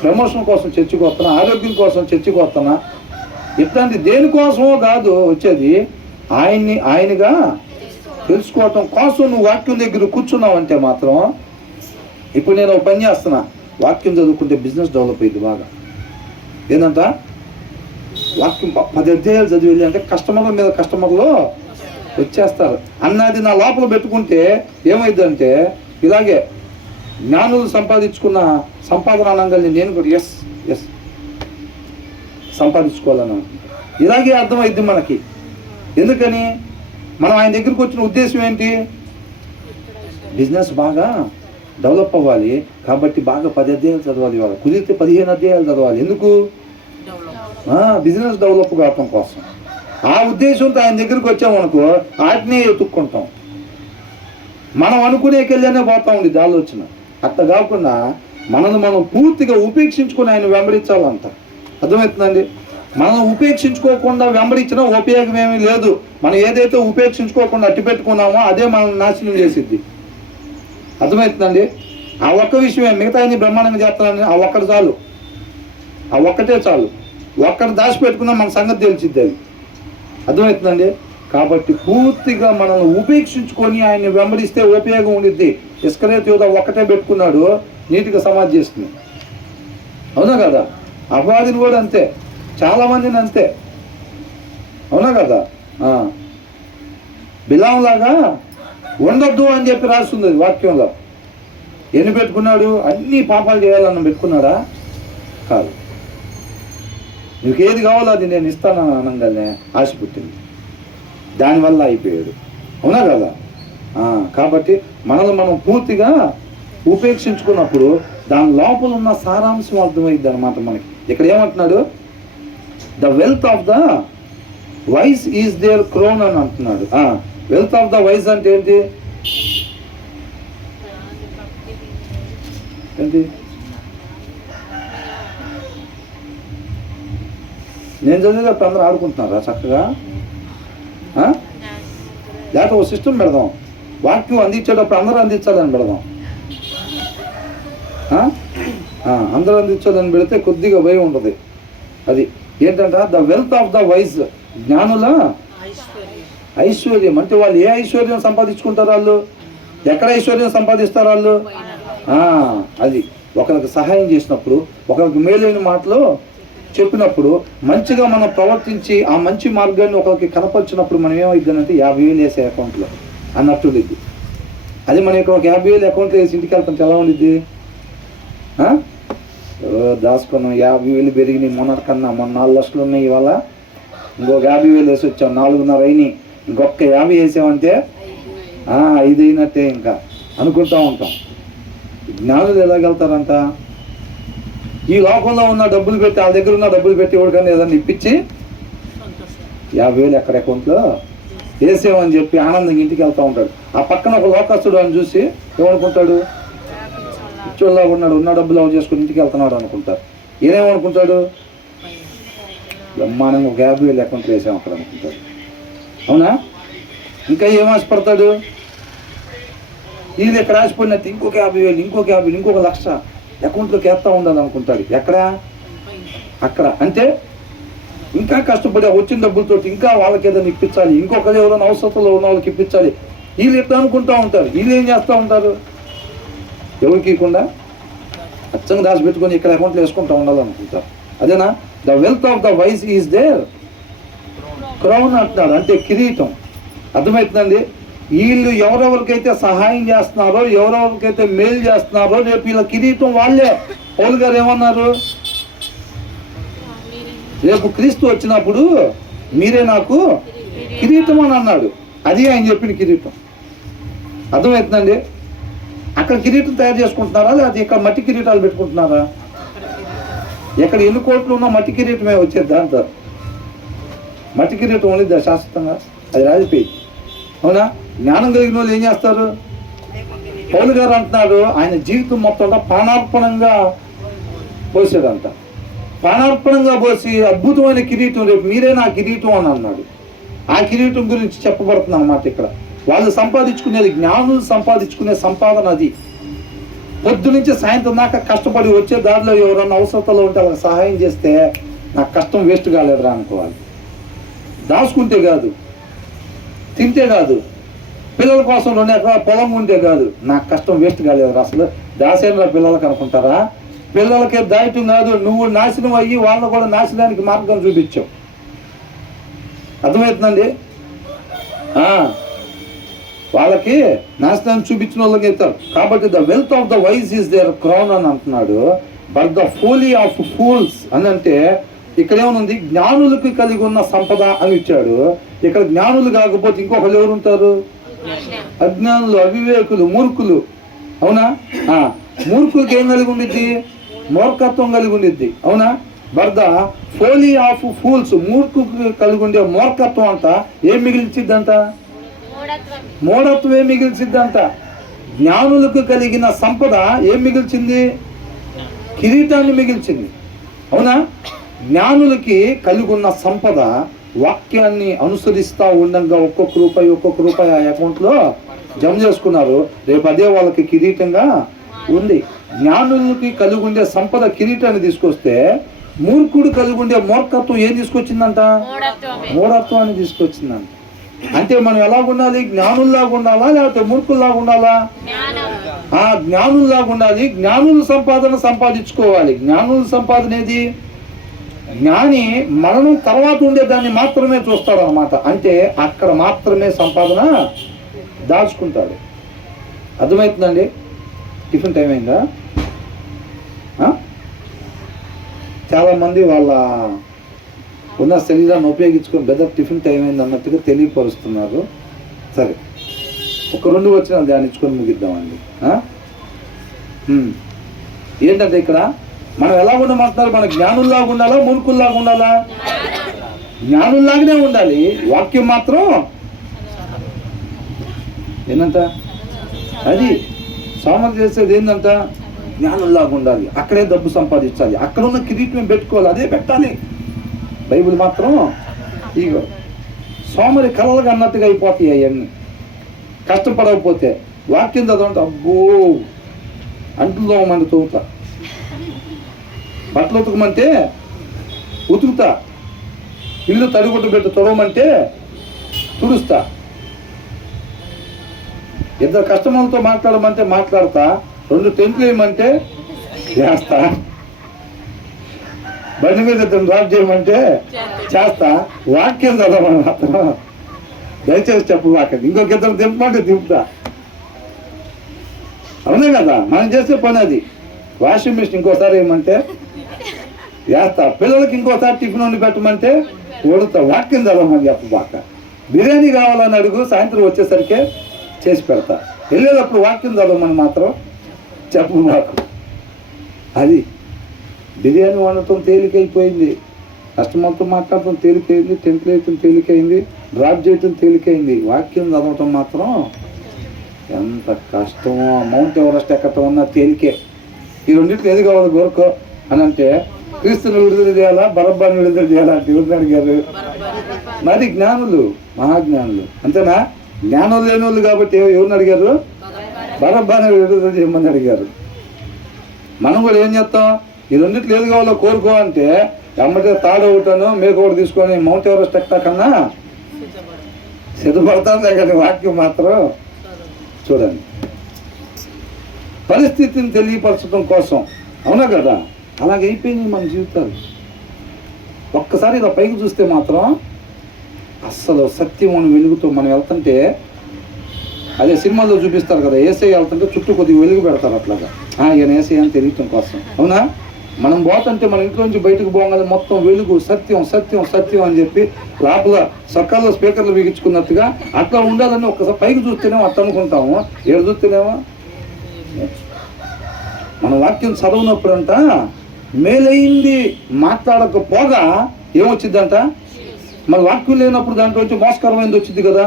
ప్రమోషన్ కోసం చర్చికి వస్తున్నా, ఆరోగ్యం కోసం చర్చికి వస్తున్నా, ఇట్లాంటి దేనికోసమో కాదు వచ్చేది, ఆయనగా తెలుసుకోవటం కోసం నువ్వు వాక్యం దగ్గర కూర్చున్నావంటే మాత్రం. ఇప్పుడు నేను ఒక పని చేస్తున్నా, వాక్యం చదువుకుంటే బిజినెస్ డెవలప్ అయ్యింది బాగా. ఏంటంట? వాక్యం 10 అధ్యాయాలు చదివి అంటే కస్టమర్ల మీద కస్టమర్లు వచ్చేస్తారు అన్నది నా లోపల పెట్టుకుంటే ఏమైందంటే, ఇలాగే జ్ఞానులు సంపాదించుకున్న సంపాదన అనగానే నేను కూడా ఎస్ సంపాదించుకోవాలను ఇలాగే అర్థమైద్ది మనకి. ఎందుకని? మనం ఆయన దగ్గరికి వచ్చిన ఉద్దేశం ఏంటి? బిజినెస్ బాగా డెవలప్ అవ్వాలి కాబట్టి బాగా 10 అధ్యాయాలు చదవాలి, ఇవాళ కుదిరితే 15 అధ్యాయాలు చదవాలి. ఎందుకు? బిజినెస్ డెవలప్ కావటం కోసం. ఆ ఉద్దేశంతో ఆయన దగ్గరికి వచ్చామనుకో వాటినే ఎత్తుక్కుంటాం, మనం అనుకునేకెళ్ళనే పోతా ఉంది ఆలోచన. అట్లా కాకుండా మనల్ని మనం పూర్తిగా ఉపేక్షించుకొని ఆయన వెంబడించాలంట. అర్థమవుతుందండి. మనం ఉపేక్షించుకోకుండా వెంబడించినా ఉపయోగం ఏమీ లేదు. మనం ఏదైతే ఉపేక్షించుకోకుండా అట్టి పెట్టుకున్నామో అదే మనం నాశనం చేసిద్ది. అర్థమవుతుందండి. ఆ ఒక్క విషయమే, మిగతా అన్ని బ్రహ్మాండంగా చేస్తానని ఆ ఒక్కటి చాలు, ఆ ఒక్కటే చాలు. ఒక్కటి దాచిపెట్టుకున్నా మన సంగతి తెలిసిద్ది అది. అర్థమవుతుందండి. కాబట్టి పూర్తిగా మనల్ని ఉపేక్షించుకొని ఆయన్ని వెంబడిస్తే ఉపయోగం ఉండిద్ది. ఇస్కరియోతు యూదా ఒక్కటే పెట్టుకున్నాడు, నీటిగా సమాధి చేస్తుంది. అవునా కదా? అపవాదిని కూడా అంతే, చాలామందిని అంతే. అవునా కదా? బిలాంలాగా ఉండొద్దు అని చెప్పి రాస్తుంది వాక్యంలో. ఎన్ని పెట్టుకున్నాడు? అన్ని పాపాలు చేయాలన్న పెట్టుకున్నాడా? కాదు. నీకు ఏది కావాలో అది నేను ఇస్తానని అనగానే ఆశ పుట్టింది, దానివల్ల అయిపోయాడు. అవునా కదా? కాబట్టి మనల్ని మనం పూర్తిగా ఉపేక్షించుకున్నప్పుడు దాని లోపల ఉన్న సారాంశం అర్థమైంది అనమాట మనకి. ఇక్కడ ఏమంటున్నాడు? The wealth of the wise is their crown అని అంటున్నాడు. వెల్త్ ఆఫ్ ద వైజ్ అంటే ఏంటి? నేను చదివేటప్పుడు అందరూ ఆడుకుంటున్నారా చక్కగా? లేకపోతే ఒక సిస్టమ్ పెడదాం, వాక్యం అందించేటప్పుడు అందరూ అందించాలని పెడదాం. అందరూ అందించాలని పెడితే కొద్దిగా భయం ఉంటుంది. అది ఏంటంటే the wealth of the wise, జ్ఞానుల ఐశ్వర్యం. అంటే వాళ్ళు ఏ ఐశ్వర్యం సంపాదించుకుంటారు? వాళ్ళు ఎక్కడ ఐశ్వర్యం సంపాదిస్తారు? వాళ్ళు అది ఒకరికి సహాయం చేసినప్పుడు, ఒకరికి మేలైన మాటలు చెప్పినప్పుడు, మంచిగా మనం ప్రవర్తించి ఆ మంచి మార్గాన్ని ఒకరికి కనపరిచినప్పుడు మనం ఏమైందంటే 50,000 వేసే అకౌంట్లో అన్నట్టు ఇది. అది మనం ఇక్కడ ఒక 50,000 అకౌంట్లో వేసి ఇంటికి వెళ్తాం, ఎలా ఉండిద్ది? దాచుకున్నాం, 50,000 పెరిగినాయి మొన్న కన్నా, మొన్న 4 లక్షలు ఉన్నాయి, ఇవాళ ఇంకొక 50,000 వేసి వచ్చాం, 4.5 అయినాయి, ఇంకొక 50 వేసామంటే 5 అయినట్టే ఇంకా అనుకుంటూ ఉంటాం. జ్ఞానులు ఎలాగెళ్తారంట? ఈ లోకంలో ఉన్న డబ్బులు పెట్టి, ఆ దగ్గర ఉన్న డబ్బులు పెట్టి ఎవరికన్నా ఏదన్నా ఇప్పించి 50,000 ఎక్కడ అకౌంట్లో వేసామని చెప్పి ఆనందంగా ఇంటికి వెళ్తూ ఉంటాడు. ఆ పక్కన ఒక లోకస్తుడు అని చూసి ఏమనుకుంటాడు? పిచ్చోళ్ళ ఉన్నాడు, ఉన్న డబ్బులు అవి చేసుకుని ఇంటికి వెళ్తున్నాడు అనుకుంటారు. ఏమనుకుంటాడు? బ్రహ్మాండంగా ఒక 50,000 అకౌంట్లో వేసాం అక్కడ అనుకుంటాడు. అవునా? ఇంకా ఏం ఆశపడతాడు? వీళ్ళు ఎక్కడ ఆశపడినట్టు ఇంకొక 50,000, ఇంకొక 50,000, ఇంకొక 1,00,000 అకౌంట్లోకి వేస్తూ ఉండాలి అనుకుంటాడు. ఎక్కడ? అక్కడ. అంటే ఇంకా కష్టపడి వచ్చిన డబ్బులతో ఇంకా వాళ్ళకి ఏదైనా ఇప్పించాలి, ఇంకొకరు ఎవరైనా అవసరంలో ఉన్న వాళ్ళకి ఇప్పించాలి. వీళ్ళు ఎట్లా అనుకుంటూ ఉంటారు. వీళ్ళు ఏం చేస్తూ ఉంటారు? ఎవరికి ఇవ్వకుండా అచ్చంగా దాచి పెట్టుకొని ఇక్కడ అకౌంట్లో వేసుకుంటూ ఉండాలనుకుంటారు. అదేనా? The wealth of the wise is their crown అంటున్నాడు, అంటే కిరీటం. అర్థమవుతుందండి? వీళ్ళు ఎవరెవరికైతే సహాయం చేస్తున్నారో, ఎవరెవరికైతే మేలు చేస్తున్నారో, రేపు వీళ్ళ కిరీటం వాళ్ళే. పౌలు గారు ఏమన్నారు? రేపు క్రీస్తు వచ్చినప్పుడు మీరే నాకు కిరీటం అని అన్నాడు. అది ఆయన చెప్పిన కిరీటం. అర్థమవుతుందండి? అక్కడ కిరీటం తయారు చేసుకుంటున్నారా, లేకపోతే ఇక్కడ మట్టి కిరీటాలు పెట్టుకుంటున్నారా? ఎక్కడ ఎన్ని కోట్లు ఉన్నా మట్టి కిరీటమే వచ్చేది. దాంతో మట్టి కిరీటం ఉండేది శాశ్వతంగా, అది రాజపేయి. అవునా? జ్ఞానం కలిగిన వాళ్ళు ఏం చేస్తారు? పౌలు గారు అంటున్నాడు ఆయన జీవితం మొత్తం ప్రాణార్పణంగా పోసాడంట. ప్రాణార్పణంగా పోసి అద్భుతమైన కిరీటం, రేపు మీరే నా కిరీటం అని అన్నాడు. ఆ కిరీటం గురించి చెప్పబడుతుంది అన్నమాట ఇక్కడ. వాళ్ళు సంపాదించుకునేది, జ్ఞానులు సంపాదించుకునే సంపాదన అది. పొద్దు నుంచి సాయంత్రం దాకా కష్టపడి వచ్చే దారిలో ఎవరన్నా అవసరతలో ఉంటే వాళ్ళకి సహాయం చేస్తే నాకు కష్టం వేస్ట్ కాలేదురా అనుకోవాలి. దాచుకుంటే కాదు, తింటే కాదు, పిల్లల కోసం 2 ఎకరాల పొలం ఉంటే కాదు, నాకు కష్టం వేస్ట్ కాలేదురా. అసలు దాసేనరా పిల్లలకు అనుకుంటారా? పిల్లలకే దాయటం కాదు, నువ్వు నాశనం అయ్యి వాళ్ళని కూడా నాశనానికి మార్గం చూపించావు. అర్థమవుతుందండి? వాళ్ళకి నాశనాన్ని చూపించిన వాళ్ళకి ఇస్తారు. కాబట్టి the wealth of the wise is their crown అని అంటున్నాడు. But the folly of fools అని అంటే ఇక్కడ ఏమనుంది? జ్ఞానులకు కలిగి ఉన్న సంపద అని ఇచ్చాడు. ఇక్కడ జ్ఞానులు కాకపోతే ఇంకొకరు ఎవరు ఉంటారు? అజ్ఞానులు, అవివేకులు, మూర్ఖులు. అవునా? మూర్ఖులకి ఏం కలిగి ఉండిద్ది? మూర్ఖత్వం కలిగి ఉండిద్ది. అవునా? But the folly of fools, మూర్ఖుకు కలిగి ఉండే మూర్ఖత్వం అంతా ఏం మిగిల్చిద్దంట? మూఢత్వమే మిగిల్చిద్దంట. జ్ఞానులకు కలిగిన సంపద ఏం మిగిల్చింది? కిరీటాన్ని మిగిల్చింది. అవునా? జ్ఞానులకి కలిగి ఉన్న సంపద వాక్యాన్ని అనుసరిస్తూ ఉండగా ఒక్కొక్క రూపాయి ఆ అకౌంట్లో జమ చేసుకున్నారు. రేపు అదే వాళ్ళకి కిరీటంగా ఉంది. జ్ఞానులకి కలిగి ఉండే సంపద కిరీటాన్ని తీసుకొస్తే, మూర్ఖుడు కలిగి ఉండే మూర్ఖత్వం ఏం తీసుకొచ్చిందంట? మూఢత్వాన్ని తీసుకొచ్చిందంట. అంటే మనం ఎలా ఉండాలి? జ్ఞానుల్లాగా ఉండాలా, లేకపోతే మూర్ఖుల్లాగా ఉండాలా? జ్ఞానుల్లాగా ఉండాలి. జ్ఞానుల సంపాదన సంపాదించుకోవాలి. జ్ఞానుల సంపాదన ఏది? జ్ఞాని మరణం తర్వాత ఉండేదాన్ని మాత్రమే చూస్తాడు అన్నమాట. అంటే అక్కడ మాత్రమే సంపాదన దాచుకుంటాడు. అర్థమవుతుందండి? టిఫిన్ టైం అయిందా? చాలామంది వాళ్ళ ఉన్న శరీరాన్ని ఉపయోగించుకొని బెదర్ టిఫిన్ టైం అయింది అన్నట్టుగా తెలియపరుస్తున్నారు. సరే, ఒక 2 వచనాలు ధ్యానించుకొని ముగిద్దామండి. ఏంటంటే ఇక్కడ మనం ఎలా ఉండమంటున్నారు? మన జ్ఞానుల్లాగా ఉండాలా, మూర్ఖుల్లాగా ఉండాలా? జ్ఞానుల్లాగానే ఉండాలి. వాక్యం మాత్రం ఏంటంట? అది సామర్థ్యం చేసేది ఏంటంట? జ్ఞానుల్లాగా ఉండాలి. అక్కడే డబ్బు సంపాదించాలి, అక్కడ ఉన్న కిరీటం పెట్టుకోవాలి, అదే పెట్టాలి. బైబిల్ మాత్రం ఇగో సోమరి కలలుగా అన్నట్టుగా అయిపోతాయి అవన్నీ. కష్టపడకపోతే వాక్యం చదవంటే అబ్బో అంటుల్లో మన తోగుతా, బట్టలు ఉతకమంటే ఉతుకుతా, ఇల్లు తడిగుడ్డు పెట్టి తొడవమంటే తుడుస్తా, 2 కస్టమర్లతో మాట్లాడమంటే మాట్లాడతా, 2 టెంట్లు వేయమంటే వేస్తా, బండి మీద డ్రాప్ చేయమంటే చేస్తా. వాక్యం చదవమని మాత్రం దయచేసి చెప్పు. వాక్యం ఇంకొక 2 దింపమంటే దింపుతా. అవునే కదా మనం చేసే పని అది. వాషింగ్ మిషన్ ఇంకోసారి వేయమంటే వేస్తా, పిల్లలకి ఇంకోసారి టిఫిన్ వండి పెట్టమంటే వండుతా. వాక్యం చదవమని చెప్పు. బాక బిర్యానీ కావాలని అడుగు, సాయంత్రం వచ్చేసరికి చేసి పెడతా. వెళ్ళేటప్పుడు వాక్యం చదవమని మాత్రం చెప్పు నాకు. అది బిర్యానీ వండటం తేలికైపోయింది, కస్టమర్తో మాట్లాడటం తేలికైంది, టెంట్లు వేయటం తేలికైంది, డ్రాప్ చేయటం తేలికైంది. వాక్యం చదవటం మాత్రం ఎంత కష్టమో. మౌంట్ ఎవరెస్ట్ ఎక్కటం అన్నా తేలికే. ఈ రెండింటిలో ఏది కావాలి కోరుకో అని అంటే, క్రీస్తుని విడుదల చేయాలా, బరబ్బాని విడుదల చేయాలా అంటే ఎవరిని అడిగారు? మరి జ్ఞానులు, మహాజ్ఞానులు. అంతేనా? జ్ఞానం లేని వాళ్ళు కాబట్టి ఎవరిని అడిగారు? బరబ్బాని విడుదల చేయమని అడిగారు. మనం కూడా ఏం చేస్తాం? ఈ రెండిట్లు ఏది కావాలో కోరుకో అంటే ఎమ్మటే తాడవుతాను మేక ఒకటి తీసుకొని మౌంట్ ఎవరెస్ట్ ఎక్తా కన్నా సిద్ధపడతాను కానీ వాక్యం మాత్రం చూడండి. పరిస్థితిని తెలియపరచడం కోసం, అవునా కదా? అలాగే అయిపోయింది మన జీవితాలు. ఒక్కసారి ఇలా పైకి చూస్తే మాత్రం అస్సలు సత్యం అని వెలుగుతూ మనం వెళ్తుంటే, అదే సినిమాల్లో చూపిస్తారు కదా, ఏసై వెళ్తుంటే చుట్టూ కొద్దిగా వెలుగు పెడతారు అట్లాగా, ఈయన ఏసై అని తెలియటం కోసం. అవునా? మనం పోతుంటే మన ఇంట్లో నుంచి బయటకు పోగానే మొత్తం వెలుగు, సత్యం సత్యం సత్యం అని చెప్పి లోపల సకాల్లో స్పీకర్లు బిగించుకున్నట్టుగా అట్లా ఉండాలని ఒక్కసారి పైకి చూస్తేనేమో అట్లా అనుకుంటాము. ఏడు చూస్తేనేమో మన వాక్యం చదవనప్పుడంట మేలైంది మాట్లాడకపోగా ఏమొచ్చిందంట? మన వాక్యం లేనప్పుడు దాంట్లో వచ్చి మోసకరమైంది వచ్చింది కదా.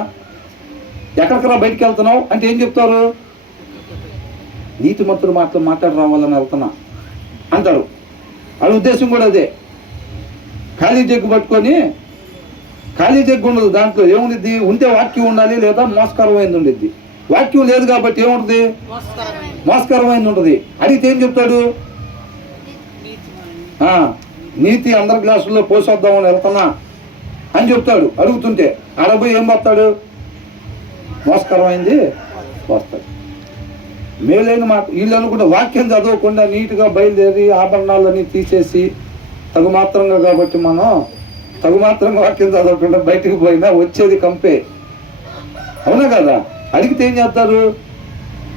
ఎక్కడికరా బయటికి వెళ్తున్నావు అంటే ఏం చెప్తారు? నీతి మంతుడు మాట్లాడి రావాలని వెళ్తున్నా అంటారు. వాళ్ళ ఉద్దేశం కూడా అదే. ఖాళీ జగ్గు పట్టుకొని, ఖాళీ జగ్గు ఉండదు, దాంట్లో ఏముండిద్ది? ఉంటే వాక్యం ఉండాలి, లేదా మోసకరమైంది ఉండిద్ది. వాక్యం లేదు కాబట్టి ఏముంటుంది? మోసకరమైంది ఉంటుంది. అడిగితే ఏం చెప్తాడు? నీతి అందరి గ్లాసుల్లో పోసొద్దామని వెళ్తున్నా అని చెప్తాడు. అడుగుతుంటే ఆడపోయి ఏం పోతాడు? మోసకరమైంది వస్తాడు. మేలైన మాట వీళ్ళు అనుకుంటే వాక్యం చదవకుండా నీట్గా బయలుదేరి ఆభరణాలన్నీ తీసేసి తగుమాత్రంగా కాబట్టి మనం తగుమాత్రంగా వాక్యం చదవకుండా బయటకు పోయినా వచ్చేది కంపే. అవునా కదా? అడిగితే ఏం చేస్తారు?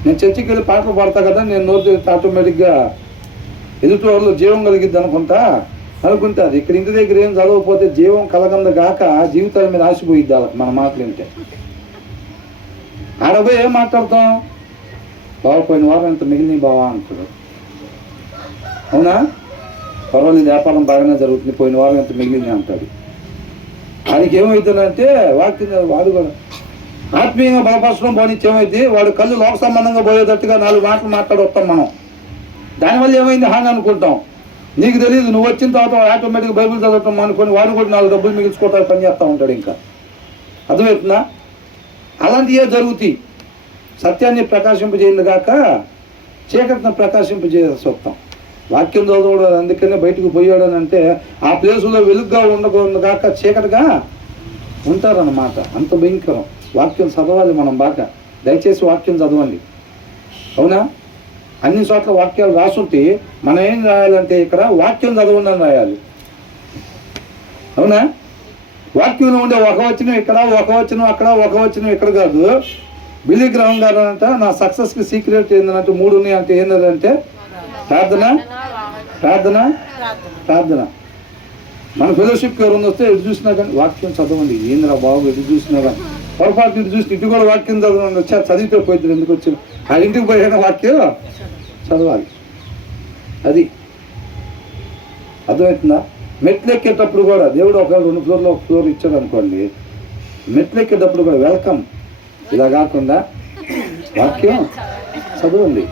నేను చర్చికి వెళ్ళి పాటలు పాడతా కదా, నేను నోరు తెరిస్తే ఆటోమేటిక్గా ఎదుటి వాళ్ళు జీవం కలిగిద్ది అనుకుంటారు. ఇక్కడ ఇంటి దగ్గర ఏం చదవకపోతే జీవం కలగంద గాక జీవితాల మీద ఆశపోయిద్ది మన మాటలు వింటే. ఆడపోయి ఏం మాట్లాడతాం? బావ పోయిన వారం ఎంత మిగిలిన బావా అంటాడు. అవునా? పర్వాలేదు, వ్యాపారం బాగానే జరుగుతుంది, పోయిన వారం ఎంత మిగిలింది అంటాడు. ఆయనకి ఏమవుతుందంటే వాక్యం వాడు కూడా ఆత్మీయంగా బలపరచడం పోనిచ్చి ఏమైంది? వాడు కళ్ళు లోక సంబంధంగా పోయేటట్టుగా 4 మాటలు మాట్లాడి వస్తాం మనం. దానివల్ల ఏమైంది హాని అనుకుంటాం. నీకు తెలియదు, నువ్వు వచ్చిన తర్వాత ఆటోమేటిక్గా బైబిల్ చదవటం అనుకొని వాడు కూడా 4 డబ్బులు మిగిల్చుకోవటానికి పని చేస్తూ ఉంటాడు. ఇంకా అర్థమవుతుందా? అలాంటివే జరుగుతాయి. సత్యాన్ని ప్రకాశింపజేయండి కాక చీకటిని ప్రకాశింపజేయాల్సి వస్తాం. వాక్యం చదవడం అందుకనే బయటకు పోయాడని అంటే ఆ ప్లేసులో వెలుగుగా ఉండగాక చీకటిగా ఉంటారన్నమాట. అంత భయంకరం. వాక్యం చదవాలి మనం బాగా. దయచేసి వాక్యం చదవండి. అవునా? అన్ని చోట్ల వాక్యాలు రాసుంటే మనం ఏం రాయాలంటే ఇక్కడ వాక్యం చదవండి అని రాయాలి. అవునా? వాక్యంలో ఉండే ఒక వచనం ఇక్కడ, ఒక వచనం అక్కడ, ఒక వచనం ఇక్కడ కాదు. బిల్లీ గ్రహం గారు అంట నా సక్సెస్కి సీక్రెట్ ఏంటంటే 3 ఉన్నాయి అంటే ఏంటంటే ప్రార్థన, ప్రార్థన, ప్రార్థన. మన ఫెలోషిప్కి ఎవరైనా వస్తే ఎటు చూసినా కానీ వాక్యం చదవండి. ఏందిరా బాబు ఎటు చూసినా కానీ పొరపాటు ఇటు చూసి ఇటు కూడా వాక్యం చదవండి. వచ్చా చదివితే పోతుంది, ఎందుకు వచ్చింది? ఆ ఇంటికి పోయిన వాక్యం చదవాలి. అది అర్థమవుతుందా? మెట్లు ఎక్కేటప్పుడు కూడా దేవుడు ఒకవేళ 2 ఫ్లోర్లో 1 ఫ్లోర్ ఇచ్చాడు అనుకోండి, మెట్లు ఎక్కేటప్పుడు కూడా వెల్కమ్ ఇలా కాకుండా వాక్యం చదవండి.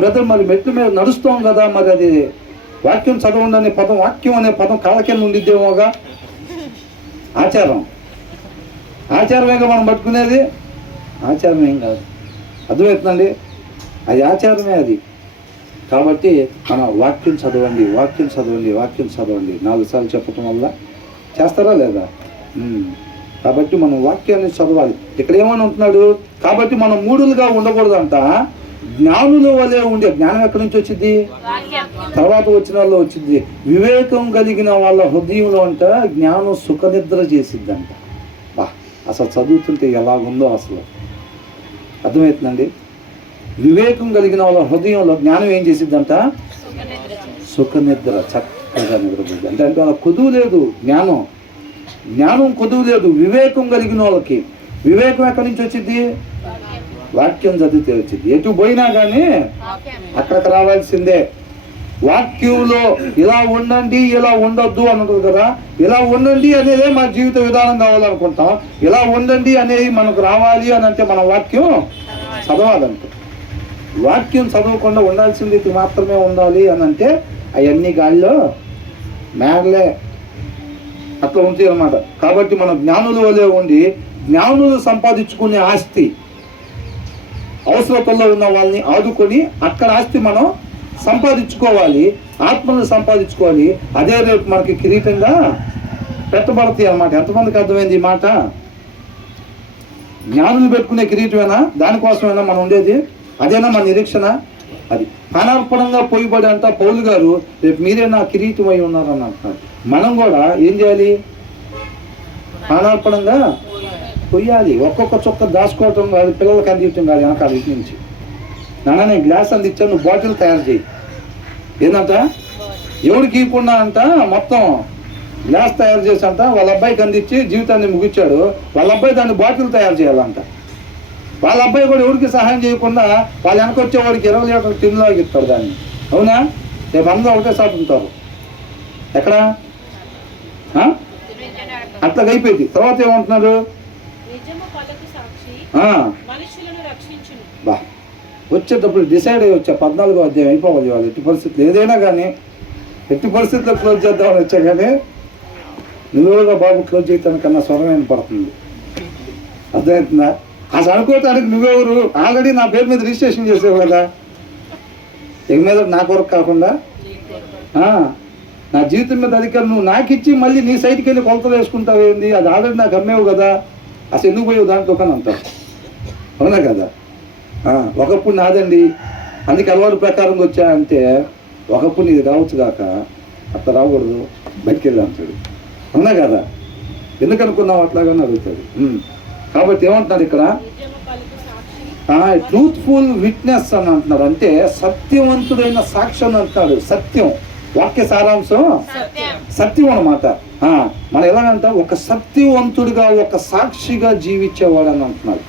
బ్రదర్ మరి మెట్ల మీద నడుస్తాం కదా, మరి అది వాక్యం చదవండి అనే పదం, వాక్యం అనే పదం కాళ్ళ కింద ఉండిద్దేమోగా. ఆచారం, ఆచారమేగా మనం పట్టుకునేది. ఆచారం ఏం కాదు. అర్థమవుతుందండి? అది ఆచారమే అది. కాబట్టి మనం వాక్యం చదవండి, వాక్యం చదవండి, వాక్యం చదవండి 4 సార్లు చెప్పటం వల్ల చేస్తారా లేదా? కాబట్టి మనం వాక్యాన్ని చదవాలి. ఇక్కడ ఏమని ఉంటున్నాడు? కాబట్టి మనం మూఢులుగా ఉండకూడదంట, జ్ఞానుల వలె ఉండే. జ్ఞానం ఎక్కడి నుంచి వచ్చింది? తర్వాత వచ్చిన వాళ్ళు వచ్చింది. వివేకం కలిగిన వాళ్ళ హృదయంలో అంట జ్ఞానం సుఖనిద్ర చేసిద్దంట. అసలు చదువుతుంటే ఎలాగుందో అసలు అర్థమవుతుందండి. వివేకం కలిగిన వాళ్ళ హృదయంలో జ్ఞానం ఏం చేసిద్దంట? సుఖనిద్ర, చక్కగా నిద్రపోయింది. అంటే వాళ్ళ కొదువు లేదు. జ్ఞానం కొదువు లేదు. వివేకం కలిగిన వాళ్ళకి. వివేకం ఎక్కడి నుంచి వచ్చింది? వాక్యం చదివితే వచ్చింది. ఎటు పోయినా కానీ అక్కడికి రావాల్సిందే. వాక్యంలో ఇలా ఉండండి, ఇలా ఉండొద్దు అని ఉంటుంది కదా. ఇలా ఉండండి అనేదే మన జీవిత విధానం కావాలనుకుంటాం. ఇలా ఉండండి అనేది మనకు రావాలి అని అంటే మన వాక్యం చదవాలంటే. వాక్యం చదవకుండా ఉండాల్సింది మాత్రమే ఉండాలి అని అంటే అవన్నీ గాలిలో మేడలే అట్లా ఉంటాయి అన్నమాట. కాబట్టి మనం జ్ఞానుల వలె ఉండి జ్ఞానులు సంపాదించుకునే ఆస్తి, అవసరతల్లో ఉన్న వాళ్ళని ఆదుకొని అక్కడ ఆస్తి మనం సంపాదించుకోవాలి, ఆత్మను సంపాదించుకోవాలి. అదే రేపు మనకి కిరీటంగా పెట్టబడతాయి అన్నమాట. ఎంతమందికి అర్థమైంది ఈ మాట? జ్ఞానులు పెట్టుకునే కిరీటమేనా? దానికోసమేనా మనం ఉండేది? అదేనా మన నిరీక్షణ? అది పానార్పణంగా పోయిబడి అంట పౌలు గారు, రేపు మీరే నా కిరీటం అయి ఉన్నారని అంటున్నారు. మనం కూడా ఏం చేయాలి? పానార్పణంగా పొయ్యాలి. ఒక్కొక్క చుక్క దాచుకోవటం కాదు, పిల్లలకి అందించడం కాదు. వెనకాల ఇటు నుంచి నాన్న నేను గ్లాస్ అందించాను, నువ్వు బాటిల్ తయారు చేయి. ఏంటంట? ఎవరికి ఇవ్వకుండా అంట మొత్తం గ్లాస్ తయారు చేసి అంట వాళ్ళ అబ్బాయికి అందించి జీవితాన్ని ముగించాడు. వాళ్ళ అబ్బాయి దాన్ని బాటిల్ తయారు చేయాలంట. వాళ్ళ అబ్బాయి కూడా ఎవరికి సహాయం చేయకుండా వాళ్ళ వెనకొచ్చేవాడికి 20 లీటర్ల టిన్లాగా ఇస్తాడు దాన్ని. అవునా? రేపు అందరూ ఒకటే సాటు ఉంటారు. ఎక్కడ అట్లా అయిపోయింది. తర్వాత ఏమంటున్నారు? బా వచ్చేటప్పుడు డిసైడ్ అయ్యి వచ్చా 14వ అధ్యాయం అయిపోవాలి. వాళ్ళు ఎట్టి పరిస్థితులు ఏదైనా కానీ ఎట్టి పరిస్థితుల్లో క్లోజ్ చేద్దామని వచ్చా, కానీ నువ్వుగా బాబు క్లోజ్ చేయటానికన్నా స్వరమైన పడుతుంది. అర్థమవుతుందా? అసలు అనుకోవటానికి నువ్వెవరు? ఆల్రెడీ నా పేరు మీద రిజిస్ట్రేషన్ చేసావు కదా. ఇక మీద నా కొరకు కాకుండా నా జీవితం మీద అధికారం నువ్వు నాకు ఇచ్చి మళ్ళీ నీ సైట్కి వెళ్ళి కొలతలు వేసుకుంటావు ఏంది? అది ఆల్రెడీ నాకు అమ్మేవు కదా, అసలు ఎందుకు పోయావు దాంట్లో కానీ అంటావు. అవునా కదా? ఒకప్పుడు నాదండి, అందుకే అలవాటు ప్రకారంగా వచ్చా అంటే, ఒకప్పుడు నీది రావచ్చు కాక అట్లా రాకూడదు, బయటికి వెళ్ళి అంటాడు. అవునా కదా? ఎందుకు అనుకున్నావు అట్లాగానే అడుగుతాడు. కాబట్టి ఏమంటున్నారు ఇక్కడ? ట్రూత్ఫుల్ విట్నెస్ అని అంటున్నారు. అంటే సత్యవంతుడైన సాక్షి అని అంటున్నాడు. సత్యం, వాక్య సారాంశం సత్యం అన్నమాట. మనం ఎలాగంట ఒక సత్యవంతుడిగా ఒక సాక్షిగా జీవించేవాడు అని అంటున్నాడు.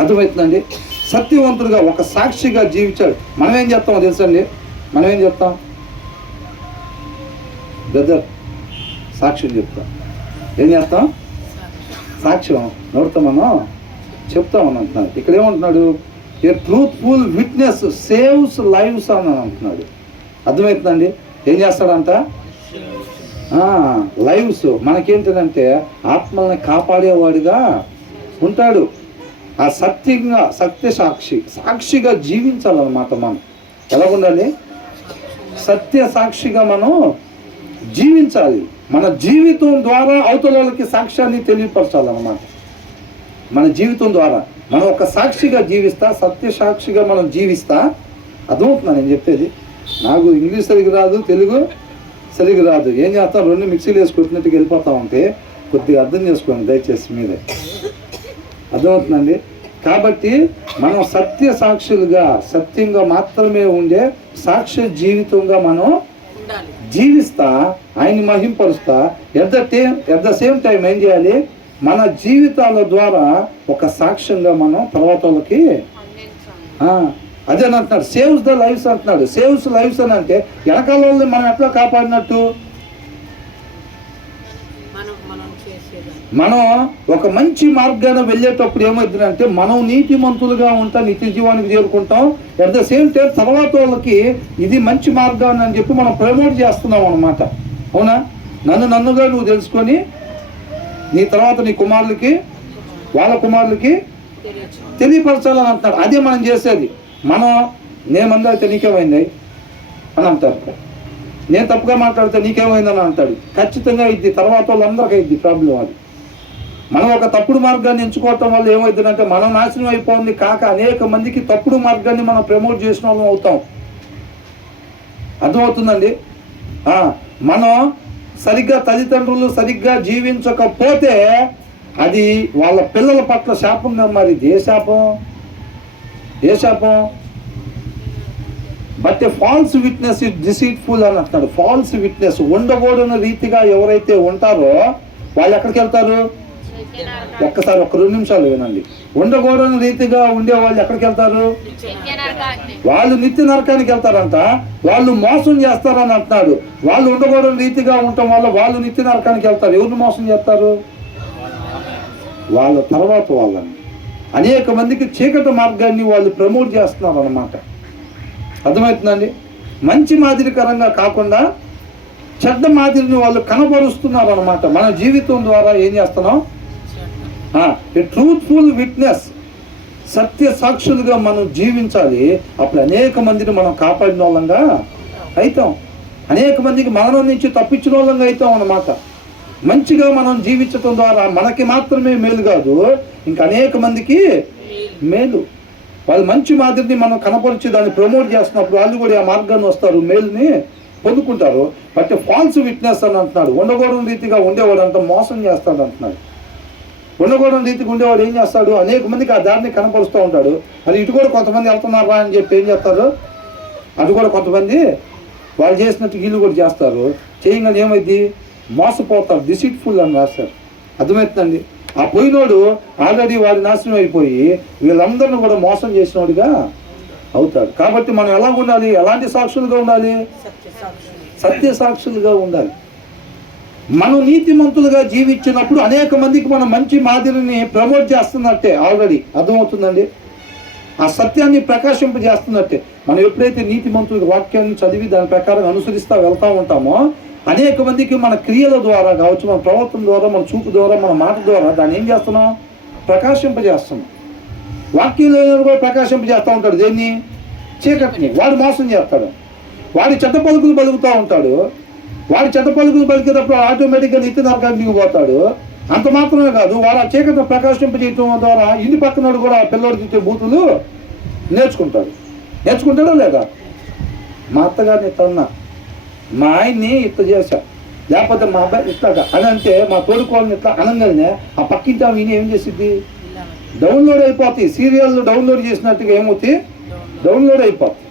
అర్థమవుతుందండి? సత్యవంతుడిగా ఒక సాక్షిగా జీవించాడు. మనం ఏం చెప్తామో తెలుసండి? మనం ఏం చెప్తాం? బ్రదర్ సాక్ష్యం చెప్తాం. ఏం చేస్తాం? సాక్ష్యం నోడుతాం, మనం చెప్తామని అంటున్నాడు. ఇక్కడ ఏమంటున్నాడు? ఏ ట్రూత్ఫుల్ విట్నెస్ సేవ్స్ లైవ్స్ అని అంటున్నాడు. అర్థమవుతుందండి? ఏం చేస్తాడంట? లైవ్స్ మనకేంటంటే ఆత్మల్ని కాపాడేవాడిగా ఉంటాడు. ఆ సత్యంగా సత్య సాక్షిగా జీవించాలన్నమాట. మనం ఎలా ఉండాలి? సత్య సాక్షిగా మనం జీవించాలి. మన జీవితం ద్వారా అవతల వాళ్ళకి సాక్ష్యాన్ని తెలియపరచాలన్నమాట. మన జీవితం ద్వారా మనం ఒక సాక్షిగా జీవిస్తా, సత్య సాక్షిగా మనం జీవిస్తా. అర్థమవుతున్నా నేను చెప్పేది? నాకు ఇంగ్లీష్ సరిగ్గా రాదు, తెలుగు సరిగ్గా రాదు. ఏం చేస్తాం? 2 మిక్సీలు వేసుకుంటున్నట్టుగా వెళ్ళిపోతా ఉంటే కొద్దిగా అర్థం చేసుకోండి దయచేసి మీరే. అర్థమవుతుందండి? కాబట్టి మనం సత్య సాక్షులుగా, సత్యంగా మాత్రమే ఉండే సాక్ష్య జీవితంగా మనం జీవిస్తా, ఆయన్ని మహింపరుస్తా. ఎట్ ద సేమ్ టైం ఏం చేయాలి? మన జీవితాల ద్వారా ఒక సాక్ష్యంగా మనం తర్వాత వాళ్ళకి అదే అంటున్నాడు. సేవ్స్ ద లైఫ్స్ అంటున్నాడు. సేవ్స్ లైఫ్స్ అని అంటే వెనకాల వాళ్ళని మనం ఎట్లా కాపాడినట్టు? మనం ఒక మంచి మార్గాన్ని వెళ్ళేటప్పుడు ఏమవుతుందంటే మనం నీతిమంతులుగా ఉంటాం, నిత్య జీవానికి చేరుకుంటాం. అట్ ద సేమ్ టైం తర్వాత వాళ్ళకి ఇది మంచి మార్గాన్ని అని చెప్పి మనం ప్రమోట్ చేస్తున్నాం అన్నమాట. అవునా? నన్నుగా నువ్వు తెలుసుకొని నీ తర్వాత నీ కుమారులకి, వాళ్ళ కుమారులకి తెలియపరచాలని అంటున్నాడు. అదే మనం చేసేది. మనం నేమందరితే నీకేమైంది అని అంటారు, నేను తప్పుగా మాట్లాడితే నీకేమైందని అంటాడు. ఖచ్చితంగా ఇది తర్వాత వాళ్ళందరికీ అయింది ప్రాబ్లం. అది మనం ఒక తప్పుడు మార్గాన్ని ఎంచుకోవటం వల్ల ఏమవుతుందంటే మనం నాశనం అయిపోయింది కాక అనేక మందికి తప్పుడు మార్గాన్ని మనం ప్రమోట్ చేసిన వాళ్ళం అవుతాం. అర్థమవుతుందండి? మనం సరిగ్గా తల్లిదండ్రులు సరిగ్గా జీవించకపోతే అది వాళ్ళ పిల్లల పట్ల శాపంగా మారింది. ఏ శాపం? But A falls witness is deceitful అని అంటున్నాడు. ఫాల్స్ విట్నెస్ ఉండకూడని రీతిగా ఎవరైతే ఉంటారో వాళ్ళు ఎక్కడికి వెళ్తారు? ఒక్కసారి 2 నిమిషాలు వినండి. ఉండకూడని రీతిగా ఉండే వాళ్ళు ఎక్కడికి వెళ్తారు? వాళ్ళు నిత్య నరకానికి వెళ్తారంట. వాళ్ళు మోసం చేస్తారని అంటున్నాడు. వాళ్ళు ఉండకూడని రీతిగా ఉండటం వల్ల వాళ్ళు నిత్య నరకానికి వెళ్తారు. ఎవరిని మోసం చేస్తారు? వాళ్ళ తర్వాత వాళ్ళని అనేక మందికి చీకటి మార్గాన్ని వాళ్ళు ప్రమోట్ చేస్తున్నారు అన్నమాట. అర్థమవుతుందండి? మంచి మాదిరికరంగా కాకుండా చెడ్డ మాదిరిని వాళ్ళు కనబరుస్తున్నారు అన్నమాట. మన జీవితం ద్వారా ఏం చేస్తున్నాం? ఏ ట్రూత్ఫుల్ విట్నెస్, సత్య సాక్షులుగా మనం జీవించాలి. అప్పుడు అనేక మందిని మనం కాపాడిన వాళ్ళంగా అవుతాం, అనేక మందికి మరణం నుంచి తప్పించిన వాళ్ళంగా అవుతాం అన్నమాట. మంచిగా మనం జీవించటం ద్వారా మనకి మాత్రమే మేలు కాదు, ఇంకా అనేక మందికి మేలు. వాళ్ళు మంచి మాదిరిని మనం కనపరిచి దాన్ని ప్రమోట్ చేస్తున్నప్పుడు వాళ్ళు కూడా ఆ మార్గాన్ని వస్తారు, మేలుని పొందుకుంటారు. బట్ ఫాల్స్ విట్నెస్ అని అంటున్నాడు. ఉండకూడని రీతిగా ఉండేవాడు అంత మోసం చేస్తాడు అంటున్నాడు. ఉండకూడని రీతిగా ఉండేవాడు ఏం చేస్తాడు, అనేక మందికి ఆ దారిని కనపరుస్తూ ఉంటాడు. అది ఇటు కూడా కొంతమంది వెళ్తున్నారా అని చెప్పి ఏం చేస్తారు, అది కూడా కొంతమంది వాళ్ళు చేసినట్టు వీళ్ళు కూడా చేస్తారు. చేయగానే ఏమైంది, మోసపోతారు, డిసీట్ఫుల్ అని రాస్తారు. అర్థమవుతుందండి. ఆ పోయినోడు ఆల్రెడీ వాడి నాశనం అయిపోయి వీళ్ళందరినీ కూడా మోసం చేసినోడుగా అవుతాడు. కాబట్టి మనం ఎలా ఉండాలి, ఎలాంటి సాక్షులుగా ఉండాలి, సత్య సాక్షులుగా ఉండాలి. మనం నీతిమంతులుగా జీవించినప్పుడు అనేక మందికి మనం మంచి మాదిరిని ప్రమోట్ చేస్తున్నట్టే, ఆల్రెడీ అర్థమవుతుందండి. ఆ సత్యాన్ని ప్రకాశింపజేస్తున్నట్టే. మనం ఎప్పుడైతే నీతిమంతుల వాక్యాన్ని చదివి దాని ప్రకారం అనుసరిస్తూ వెళ్తూ ఉంటామో అనేక మందికి మన క్రియల ద్వారా కావచ్చు, మన ప్రవర్తన ద్వారా, మన చూపు ద్వారా, మన మాట ద్వారా దాన్ని ఏం చేస్తున్నాం, ప్రకాశింపజేస్తున్నాం. వాక్యంలో కూడా ప్రకాశింపజేస్తూ ఉంటాడు. దేన్ని, చీకటిని. వాడు మోసం చేస్తాడు, వాడి చెడ్డ పలుకులు పలుకుతూ ఉంటాడు. వాడి చెడ్డ పలుకులు పలికేటప్పుడు ఆటోమేటిక్గా నిత్య నరకానికి దిగిపోతాడు. అంత మాత్రమే కాదు, వాడు ఆ చీకటిని ప్రకాశింపజేయటం ద్వారా ఇంటి పక్కనోడు కూడా పిల్లోడు తిట్టే బూతులు నేర్చుకుంటాడా లేదా? మా అత్తగారిని తన్నా, మా ఆయన్ని ఇట్లా చేశా, లేకపోతే మా అబ్బాయి ఇట్లాగా అని అంటే, మా తోడుకోవాలని ఇట్లా అనగానే ఆ పక్కింటి ఆమె ఏం చేసిద్ది, డౌన్లోడ్ అయిపోతాయి. సీరియల్ డౌన్లోడ్ చేసినట్టుగా ఏమవుతాయి, డౌన్లోడ్ అయిపోతాయి.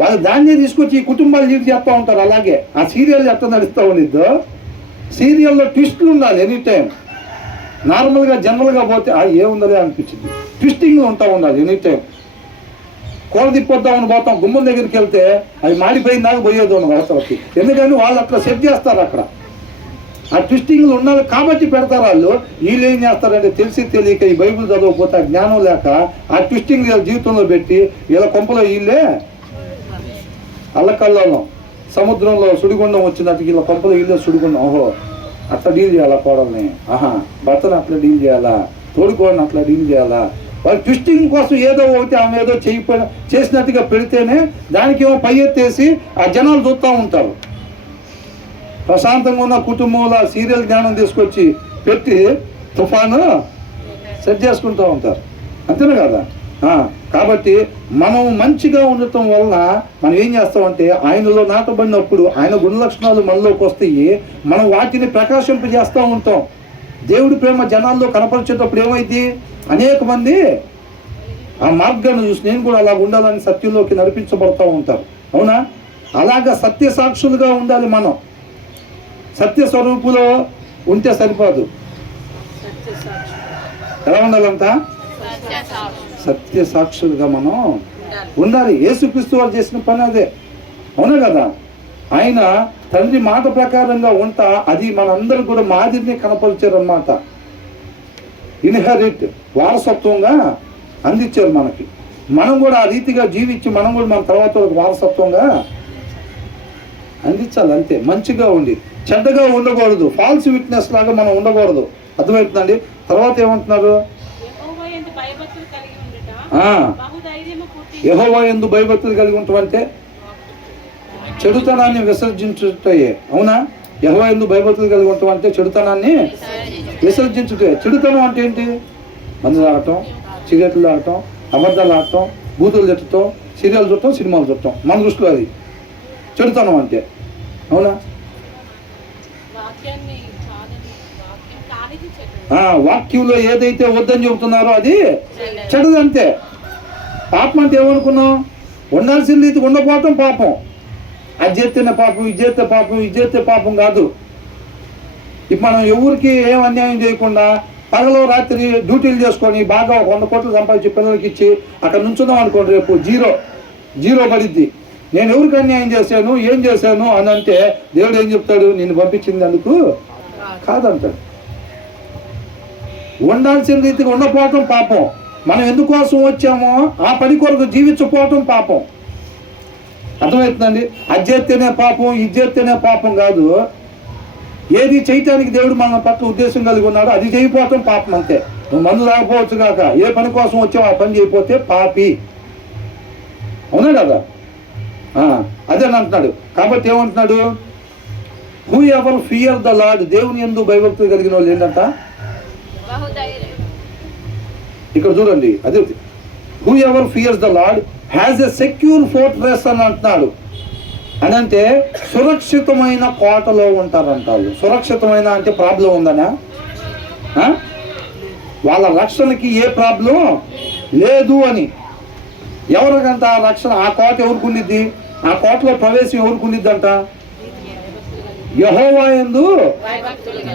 వాళ్ళు దాన్నే తీసుకొచ్చి ఈ కుటుంబాలు లీడ్ చేస్తూ ఉంటారు. అలాగే ఆ సీరియల్ ఎట్లా నడుస్తూ ఉండిద్దో, సీరియల్లో ట్విస్టులు ఉండాలి ఎనీ టైం. నార్మల్గా జనరల్గా పోతే ఏముందలే అనిపించింది, ట్విస్టింగ్ ఉంటా ఉండాలి ఎనీ టైం. కూర తిప్పొద్దామని పోతాం, గుమ్మం దగ్గరికి వెళ్తే అవి మాడిపోయిన దాకా పోయేది ఉండదు అవసరకి. ఎందుకని వాళ్ళు అట్లా సెట్ చేస్తారు, అక్కడ ఆ ట్విస్టింగ్లు ఉండాలి కాబట్టి పెడతారు. వీళ్ళు ఏం చేస్తారంటే తెలిసి తెలియక ఈ బైబిల్ చదవకపోతే ఆ జ్ఞానం లేక ఆ ట్విస్టింగ్ జీవితంలో పెట్టి వీళ్ళ కొంపలో వీళ్ళే అల్లకల్లలో సముద్రంలో సుడిగుండం వచ్చినట్టు వీళ్ళ కొంపలో వీళ్ళే సుడిగుండం. ఓహో అట్లా డీల్ చేయాలా కోడల్ని, భర్తను అట్లా డీల్ చేయాలా, తోడుకోవడం అట్లా డీల్ చేయాలా. వాళ్ళు ట్విస్టింగ్ కోసం ఏదో ఒకటి ఆమె ఏదో చేసినట్టుగా పెడితేనే దానికి ఏమో పై ఎత్తేసి ఆ జనాలు చూస్తూ ఉంటారు. ప్రశాంతంగా ఉన్న కుటుంబంలో సీరియల్ జ్ఞానం తీసుకొచ్చి పెట్టి తుఫాను సెట్ చేసుకుంటూ ఉంటారు. అంతేనా కదా? కాబట్టి మనం మంచిగా ఉండటం వలన మనం ఏం చేస్తామంటే ఆయనలో నాటబడినప్పుడు ఆయన గుణలక్షణాలు మనలోకి వస్తాయి. మనం వాటిని ప్రకాశింపజేస్తూ ఉంటాం. దేవుడి ప్రేమ జనాల్లో కనపరిచేటప్పుడు ఏమైంది, అనేక మంది ఆ మార్గాన్ని చూసి నేను కూడా అలా ఉండాలని సత్యంలోకి నడిపించబడుతూ ఉంటారు. అవునా? అలాగా సత్య సాక్షులుగా ఉండాలి. మనం సత్య స్వరూపులో ఉంటే సరిపోదు. ఎలా ఉండాలంట? సత్య సాక్షులుగా మనం ఉండాలి. యేసుక్రీస్తు వారు చేసిన పని అదే. అవునా కదా? ఆయన తండ్రి మాట ప్రకారంగా ఉంటా అది మనందరూ కూడా మాదిరిని కనపరిచారన్నమాట. ఇన్హెరిట్ వారసత్వంగా అందించారు మనకి. మనం కూడా ఆ రీతిగా జీవించి మనం కూడా మన తర్వాత వారసత్వంగా అందించాలి. అంతే, మంచిగా ఉండి చెడ్డగా ఉండకూడదు. ఫాల్స్ విట్నెస్ లాగా మనం ఉండకూడదు. అర్థమవుతుందండి? తర్వాత ఏమంటున్నారు, యెహోవా యందు భయభక్తులు కలిగి ఉంటామంటే చెడుతనాన్ని విసర్జించుటయే. అవునా? యెహోవా యందు భయభక్తులు కలిగి ఉంటామంటే చెడుతనాన్ని విసర్జించుటే. చెడుతనం అంటే ఏంటి? మందు తాగటం, సిగరెట్లు తాగటం, అబద్ధాలు ఆడటం, బూతులు తిట్టడం, సీరియల్ చూడటం, సినిమాలు చూడటం. మన దృష్టిలో అది చెడుతనం అంటే. అవునా? వాక్యంలో ఏదైతే వద్దని చెబుతున్నారో అది చెడుదంతే. పాపం అంటే ఏమనుకున్నాం? ఉండాల్సింది ఇది ఉండపోవటం పాపం. అది చేస్తేనే పాపం, ఇది చేస్తే పాపం, ఇది చేస్తే పాపం కాదు. ఇప్పుడు మనం ఎవరికి ఏం అన్యాయం చేయకుండా పగలో రాత్రి డ్యూటీలు చేసుకొని బాగా 100 కోట్లు సంపాదించి పిల్లలకి ఇచ్చి అక్కడ నుంచున్నాం అనుకోండి, రేపు జీరో పడిద్ది. నేను ఎవరికి అన్యాయం చేశాను, ఏం చేశాను అని అంటే దేవుడు ఏం చెప్తాడు? నేను పంపించింది అందుకు కాదంటాడు. ఉండాల్సిన రీతిగా ఉండపోవటం పాపం. మనం ఎందుకోసం వచ్చామో ఆ పని కొరకు జీవించకపోవటం పాపం. అర్థమవుతుందండి? అది చేస్తేనే పాపం, ఇది చేస్తేనే పాపం కాదు. ఏది చేయటానికి దేవుడు మన పట్ల ఉద్దేశం కలిగి ఉన్నాడో అది చేయకపోవటం పాపం అంతే. నువ్వు మందు రాకపోవచ్చు కాక ఏ పని కోసం వచ్చావు ఆ పని చేయకపోతే పాపి. అవునా కదా? అదే అంటున్నాడు. కాబట్టి ఏమంటున్నాడు? Who ever fear the lord, దేవుని యందు భయభక్తులు కలిగిన వాళ్ళు ఏంటంట ఇక్కడ చూడండి. అదే who ever fears the lord has a secure fortress అని అంటున్నాడు. అని అంటే సురక్షితమైన కోటలో ఉంటారంట వాళ్ళు. సురక్షితమైన అంటే ప్రాబ్లం ఉందనా? వాళ్ళ రక్షణకి ఏ ప్రాబ్లం లేదు అని. ఎవరికంట ఆ రక్షణ? ఆ కోట ఎవరికి ఉండిద్ది? ఆ కోటలో ప్రవేశం ఎవరికి ఉండిద్దంట? యెహోవా యందు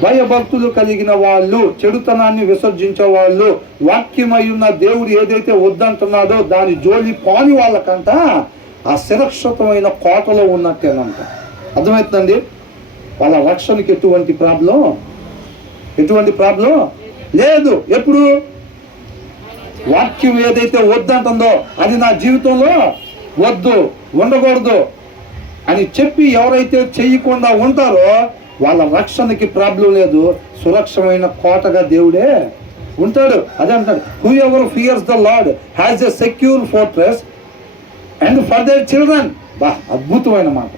భయభక్తులు కలిగిన వాళ్ళు, చెడుతనాన్ని విసర్జించే వాళ్ళు, వాక్యమయ్యున్న దేవుడు ఏదైతే వద్దంటున్నాడో దాని జోలి పోని వాళ్ళకంట ఆ సురక్షితమైన కోటలో ఉన్నట్టేనంట. అర్థమవుతుందండి? వాళ్ళ రక్షణకి ఎటువంటి ప్రాబ్లం లేదు. ఎప్పుడు వాక్యం ఏదైతే వద్దంటుందో అది నా జీవితంలో వద్దు, ఉండకూడదు అని చెప్పి ఎవరైతే చేయకుండా ఉంటారో వాళ్ళ రక్షణకి ప్రాబ్లం లేదు. సురక్షమైన కోటగా దేవుడే ఉంటాడు. అదే అంటాడు, who ever fears the lord has a secure fortress and for their children. అద్భుతమైన మాట.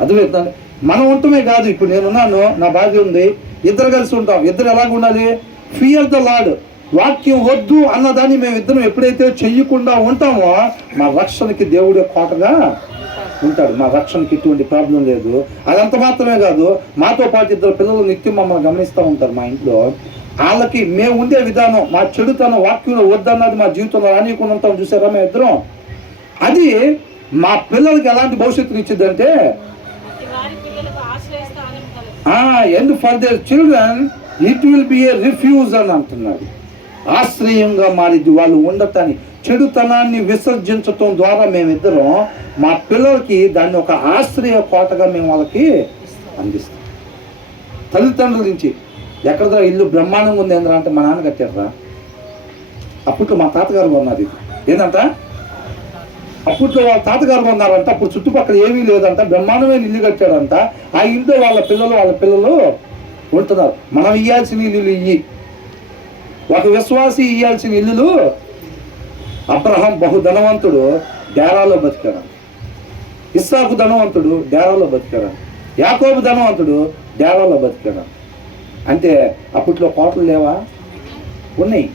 అర్థమవుతుందండి? మనం ఉండటమే కాదు, ఇప్పుడు నేనున్నాను, నా భార్య ఉంది, ఇద్దరు కలిసి ఉంటాం. ఇద్దరు ఎలాగ ఉండాలి? Fear the lord. వాక్యం వద్దు అన్నదాన్ని మేము ఇద్దరం ఎప్పుడైతే చెయ్యకుండా ఉంటామో మా రక్షణకి దేవుడే కోటగా ఉంటాడు. మా రక్షణకి ఎటువంటి ప్రాబ్లం లేదు. అదంత మాత్రమే కాదు, మాతో పాటు ఇద్దరు పిల్లలు నిత్యం మమ్మల్ని గమనిస్తూ ఉంటారు మా ఇంట్లో. వాళ్ళకి మేము ఉండే విధానం, మా చెడుతనం వాక్యంలో వద్దన్నది మా జీవితంలో రానియకుండా ఉంటాం. చూసారా మేము ఇద్దరం? అది మా పిల్లలకి ఎలాంటి భవిష్యత్తుని ఇచ్చిందంటే, and for their children it will be a refuge అని అంటున్నాడు. ఆశ్రయంగా మారిద్ది. వాళ్ళు ఉండటాన్ని, చెడుతనాన్ని విసర్జించటం ద్వారా మేమిద్దరం మా పిల్లలకి దాన్ని ఒక ఆశ్రయ కోటగా మేము వాళ్ళకి అందిస్తాం. తల్లిదండ్రుల నుంచి ఎక్కడదా ఇల్లు బ్రహ్మాండంగా ఉంది ఏంద్రా అంటే మా నాన్న కట్టారా. అప్పట్లో మా తాతగారు కొన్నది. ఏంటంట? అప్పట్లో వాళ్ళ తాతగారు కొన్నారంట. అప్పుడు చుట్టుపక్కల ఏమీ లేదంట, బ్రహ్మాండమైన ఇల్లు కట్టాడంట. ఆ ఇంట్లో వాళ్ళ పిల్లలు ఉంటున్నారు. మనం ఇయ్యాల్సిన ఇల్లులు ఇయ్యి. ఒక విశ్వాసి ఇయ్యాల్సిన ఇల్లులు. అబ్రహాం బహు ధనవంతుడు, డేరాలో బతికాడు. ఇస్సాకు ధనవంతుడు, డేరాలో బతికాడు. యాకోబు ధనవంతుడు, డేరాలో బతికాడు. అంటే అప్పట్లో కోటలు లేవా? ఉన్నాయి.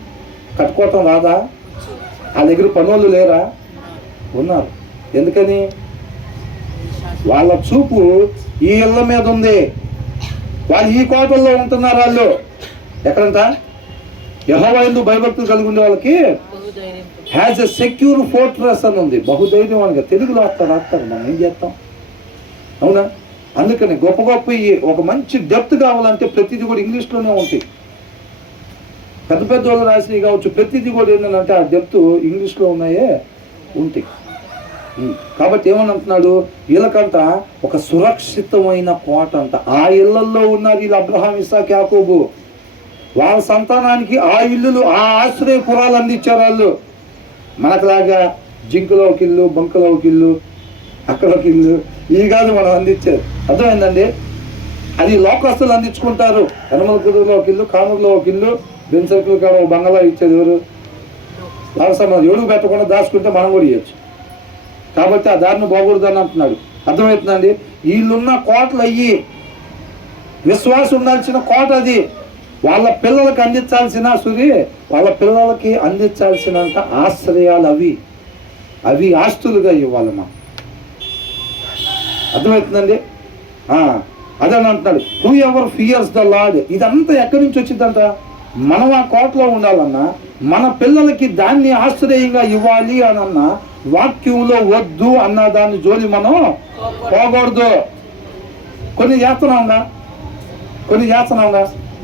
కట్టుకోవటం రాదా? ఆ దగ్గర పనులు లేరా? ఉన్నారు. ఎందుకని? వాళ్ళ చూపు ఈ ఇళ్ళ మీద ఉంది. వాళ్ళు ఈ కోటల్లో ఉంటున్నారు. వాళ్ళు ఎక్కడంట? యెహోవా యందు భయభక్తులు కలిగి ఉండే వాళ్ళకి హ్యాస్ ఎ సెక్యూర్ ఫోర్ట్రెస్ అని ఉంది. బహుధైర్యం అనగా తెలుగులో రాస్తారు. మనం ఏం చేస్తాం? అవునా? అందుకని గొప్ప ఒక మంచి డెప్త్ కావాలంటే ప్రతిదీ కూడా ఇంగ్లీష్లోనే ఉంటాయి. పెద్ద వాళ్ళు రాసినవి కావచ్చు, ప్రతిదీ కూడా ఏంటంటే ఆ డెప్త్ ఇంగ్లీష్లో ఉన్నాయే ఉంటాయి. కాబట్టి ఏమని అంటున్నాడు? వీళ్ళకంట ఒక సురక్షితమైన కోట అంట. ఆ ఇళ్లల్లో ఉన్నారు వీళ్ళు. అబ్రహాం, ఇస్సాకు, యాకోబు వాళ్ళ సంతానానికి ఆ ఇల్లులు, ఆ ఆశ్రయపురాలు అందించారు వాళ్ళు. మనకులాగా జింకులో ఒక ఇల్లు, బంకులో ఒక ఇల్లు, అక్కడ ఒక ఇల్లు, ఇవి కాదు మనం అందించారు. అర్థమైందండి? అది లోకస్తులు అందించుకుంటారు. యనమల కుదురులో ఒక ఇల్లు, కానూరులో ఒక ఇల్లు, బెన్సర్కులు కాడ ఒక బంగళా ఇచ్చేది ఎవరు? లాభసంబంధం ఎవరికి పెట్టకుండా దాచుకుంటే మనం కూడా ఇవ్వచ్చు. కాబట్టి ఆ దారిని బాగూడదని అంటున్నాడు. అర్థమవుతుందండి? వీళ్ళున్న కోటలు అయ్యి విశ్వాసం ఉండాల్సిన కోట అది. వాళ్ళ పిల్లలకి అందించాల్సిన వాళ్ళ పిల్లలకి అందించాల్సినంత ఆశ్రయాలు అవి ఆస్తులుగా ఇవ్వాలి మనం. అర్థమవుతుందండి? అదని అంటున్నాడు, who ever fears the lord. ఇదంతా ఎక్కడి నుంచి వచ్చిందంట? మనం ఆ కోటలో ఉండాలన్నా, మన పిల్లలకి దాన్ని ఆశ్రయంగా ఇవ్వాలి అనన్నా, వాక్యంలో వద్దు అన్న దాన్ని జోలి మనం పోకూడదు. కొన్ని చేస్తున్నాంగా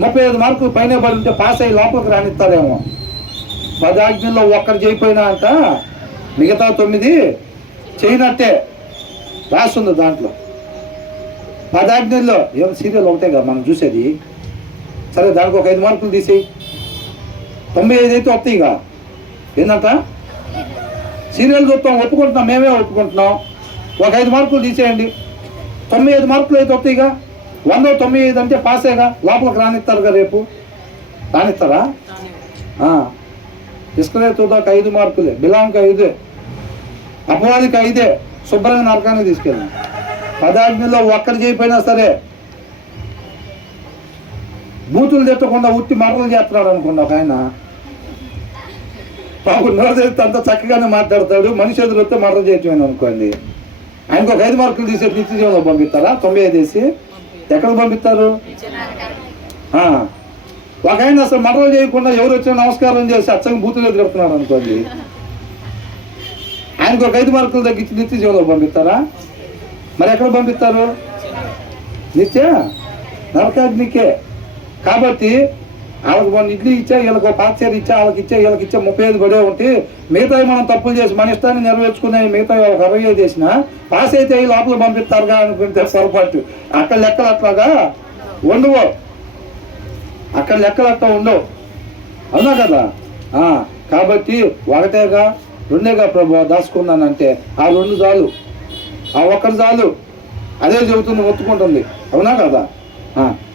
35 మార్కులు పైన పడి ఉంటే పాస్ అయ్యి లోపలికి రానిస్తారేమో. 10 ఆజ్ఞల్లో ఒక్కరు చేయకపోయినా అంట మిగతా 9 చేయనట్టే రాస్తుంది దాంట్లో. 10 ఆజ్ఞల్లో ఏం సీరియల్ ఒకటే కదా మనం చూసేది. సరే దానికి ఒక 5 మార్కులు తీసేయి, 95 అయితే వస్తాయిగా. ఏంటంట? సీరియల్ చూస్తాం, ఒప్పుకుంటున్నాం, మేమే ఒప్పుకుంటున్నాం. ఒక 5 మార్కులు తీసేయండి, 95 మార్కులు అయితే వస్తాయిగా. 195 అంటే పాసేగా, లోపలికి రానిస్తారుగా రేపు? రానిస్తారా? ఇస్కరేతుదాకు 5 మార్కులే, బిలాంకి 5, అపవాదికి 5, శుభ్రంగా నరకానికి తీసుకెళ్ళాం. 10 ఆజ్ఞల్లో ఒక్కటి చేయకపోయినా సరే బూతులు తిట్టకుండా ఉట్టి మరలు చేస్తున్నాడు అనుకోండి ఒక ఆయన. పాపం నోరేస్తే అంత చక్కగానే మాట్లాడతాడు, మనిషి ఎదురు వస్తే మరలు చేయటమని అనుకోండి. ఆయనకు ఒక 5 మార్కులు తీసే నిత్య జీవనంలో పంపిస్తారా? 95 వేసి ఎక్కడికి పంపిస్తారు? ఒక ఆయన అసలు మరలు చేయకుండా ఎవరు వచ్చినా నమస్కారం చేసి అచ్చగా బూతులు ఎదురుతున్నాడు అనుకోండి, ఆయనకు ఒక 5 మార్కులు తగ్గించి నిత్య జీవనంలో పంపిస్తారా? మరి ఎక్కడ పంపిస్తారు? నిత్య నరకాగ్నికే. కాబట్టి వాళ్ళకి 1 ఇడ్లీ ఇచ్చా, వీళ్ళకి 1 పాతచీర ఇచ్చా, వాళ్ళకి ఇచ్చా, వీళ్ళకి ఇచ్చా, 35 పడే ఉంటే మిగతాయి మనం తప్పులు చేసి మన ఇష్టాన్ని నెరవేర్చుకునే మిగతాయి ఒక 65 చేసినా పాస్ అయితే లోపల పంపిస్తారుగా అనుకుంటే పొరపాటు. అక్కడ లెక్కలు అట్లాగా ఉండవు, అక్కడ లెక్కలు అట్లా ఉండవు, అవునా కదా? కాబట్టి 1 2 ప్రభు దాచుకున్నానంటే ఆ 2 చాలు, ఆ 1 చాలు. అదే చెబుతుంది, ఒత్తుకుంటుంది, అవునా కదా?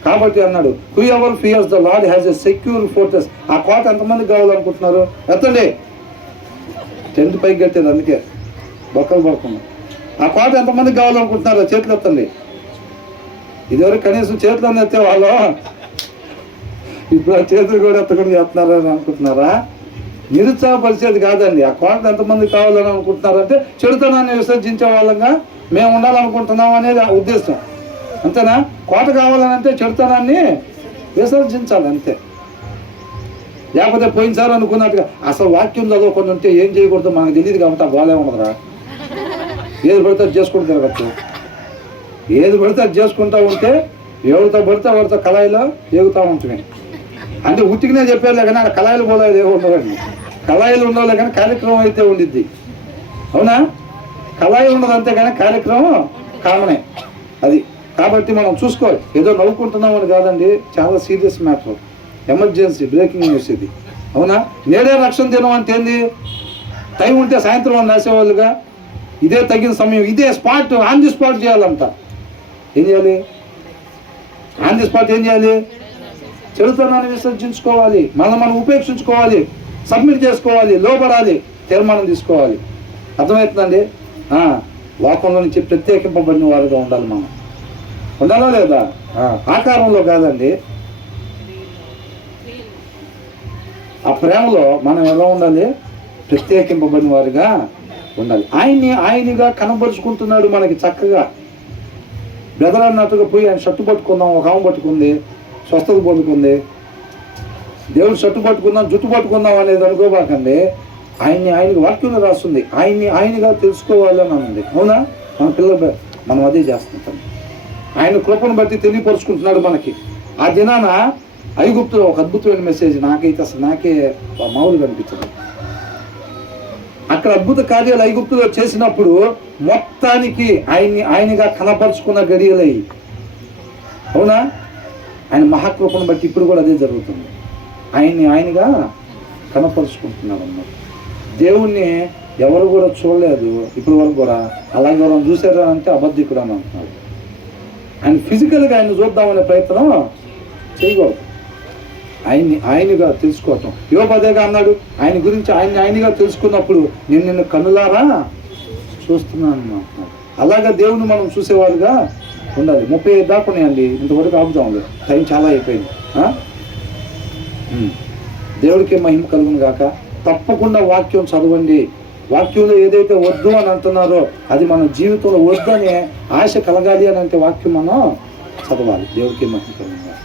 కాబట్టి అన్నాడు, whoever fears the lord has a secure fortress. ఆ కోట ఎంతమందికి కావాలనుకుంటున్నారు? ఎత్తండి, 10th పైకి కట్టారు, అందుకే బొక్కలు పడుతుంది. ఆ కోట ఎంతమందికి కావాలనుకుంటున్నారు? చేతులు ఎత్తండి. ఇదివరకు కనీసం చేతులు ఎత్తే వాళ్ళు, ఇప్పుడు ఆ చేతులు కూడా ఎత్తకుండా చేస్తున్నారని అనుకుంటున్నారా? నిరుత్సాహపరిచేది కాదండి. ఆ కోట ఎంతమంది కావాలని అనుకుంటున్నారంటే చెడుతనాన్ని విసర్జించే వాళ్ళంగా మేము ఉండాలనుకుంటున్నాం అనేది ఆ ఉద్దేశం, అంతేనా? కోట కావాలనంటే చెడుతనాన్ని విసర్జించాలి, అంతే. లేకపోతే పోయినసారి అనుకున్నట్టుగా అసలు వాక్యం చదువుకొని ఉంటే ఏం చేయకూడదు మనకు తెలియదు కాబట్టి ఆ గోలే ఉండదురా. ఏది పడితే అది చేసుకుంటూ తిరగచ్చు, ఏది పడితే అది చేసుకుంటూ ఉంటే ఎవరితో పడితే ఎవరితో కళాయిలో ఎగుతూ ఉంటుంది. అంటే ఉట్టికినే చెప్పారులే కానీ అక్కడ కళాయిలు పోలేదు, ఏమి ఉండదండి. కళాయిలు ఉండవులే కానీ కార్యక్రమం అయితే ఉండిద్ది, అవునా? కళాయి ఉండదు అంతే కానీ కార్యక్రమం కామనే అది. కాబట్టి మనం చూసుకోవాలి, ఏదో నవ్వుకుంటున్నామని కాదండి, చాలా serious matter, emergency, breaking news ఇది, అవునా? నేడే రక్షణ దినం అంటే ఏంది? టైం ఉంటే సాయంత్రం అని రాసేవాళ్ళుగా, ఇదే తగిన సమయం, ఇదే స్పాట్, ఆన్ ది స్పాట్ చేయాలంట. ఏం చేయాలి? ఆన్ ది స్పాట్ ఏం చేయాలి? చెడుతనాన్ని విసర్జించుకోవాలి, మనం ఉపేక్షించుకోవాలి, సబ్మిట్ చేసుకోవాలి, లోపడాలి, తీర్మానం తీసుకోవాలి. అర్థమవుతుందండి? లోకంలో నుంచి ప్రత్యేకింపబడిన వారుగా ఉండాలి. మనం ఉండాలా లేదా? ఆకారంలో కాదండి, ఆ ప్రేమలో మనం ఎలా ఉండాలి? ప్రత్యేకింపబడిన వారుగా ఉండాలి. ఆయనగా కనబరుచుకుంటున్నాడు మనకి చక్కగా. బ్రదర్ అన్నట్టుగా పోయి ఆయన షర్టు పట్టుకుందాం, ఒక ఆమె పట్టుకుంది, స్వస్థత పొందుకుంది. దేవుడు షర్టు పట్టుకుందాం, జుట్టు పట్టుకుందాం అనేది అనుకోబాకండి. ఆయనకి వాక్యంలో రాస్తుంది, ఆయనగా తెలుసుకోవాలని ఉంది, అవునా? మన పిల్లలు మనం అదే చేస్తుంటాం. ఆయన కృపను బట్టి తెలియపరుచుకుంటున్నాడు మనకి. ఆ దినాన ఐగుప్తులో ఒక అద్భుతమైన మెసేజ్ నాకైతే అసలు నాకే మామూలుగా అనిపించదు. అక్కడ అద్భుత కార్యాలు ఐగుప్తులో చేసినప్పుడు మొత్తానికి ఆయనగా కనపరుచుకున్న గడియలై, అవునా? ఆయన మహాకృపను బట్టి ఇప్పుడు కూడా అదే జరుగుతుంది. ఆయనగా కనపరుచుకుంటున్నాడు అన్నమాట. దేవుణ్ణి ఎవరు కూడా చూడలేదు ఇప్పటి వరకు కూడా. అలాగే ఎవరైనా చూసారా అంటే అబద్ధికుడు అని అంటున్నాడు. ఆయన ఫిజికల్గా ఆయన చూద్దామనే ప్రయత్నం చేయకూడదు. ఆయనగా తెలుసుకోవటం. యోపదేగా అన్నాడు, ఆయన గురించి ఆయనగా తెలుసుకున్నప్పుడు నేను నిన్ను కన్నులారా చూస్తున్నాను అంటున్నాడు. అలాగా దేవుని మనం చూసేవారుగా ఉండాలి. 35 దాకా ఉన్నాయండి, ఇంతవరకు ఆపుదాంలే, టైం చాలా అయిపోయింది. దేవుడికి మహిమ కలుగును గాక. తప్పకుండా వాక్యం చదవండి. వాక్యంలో ఏదైతే వద్దు అని అంటున్నారో అది మన జీవితంలో వద్దు అనే ఆశ కలగాలి అని అంటే వాక్యం మనం చదవాలి. దేవుడికి మహిమ కలుగును గాక.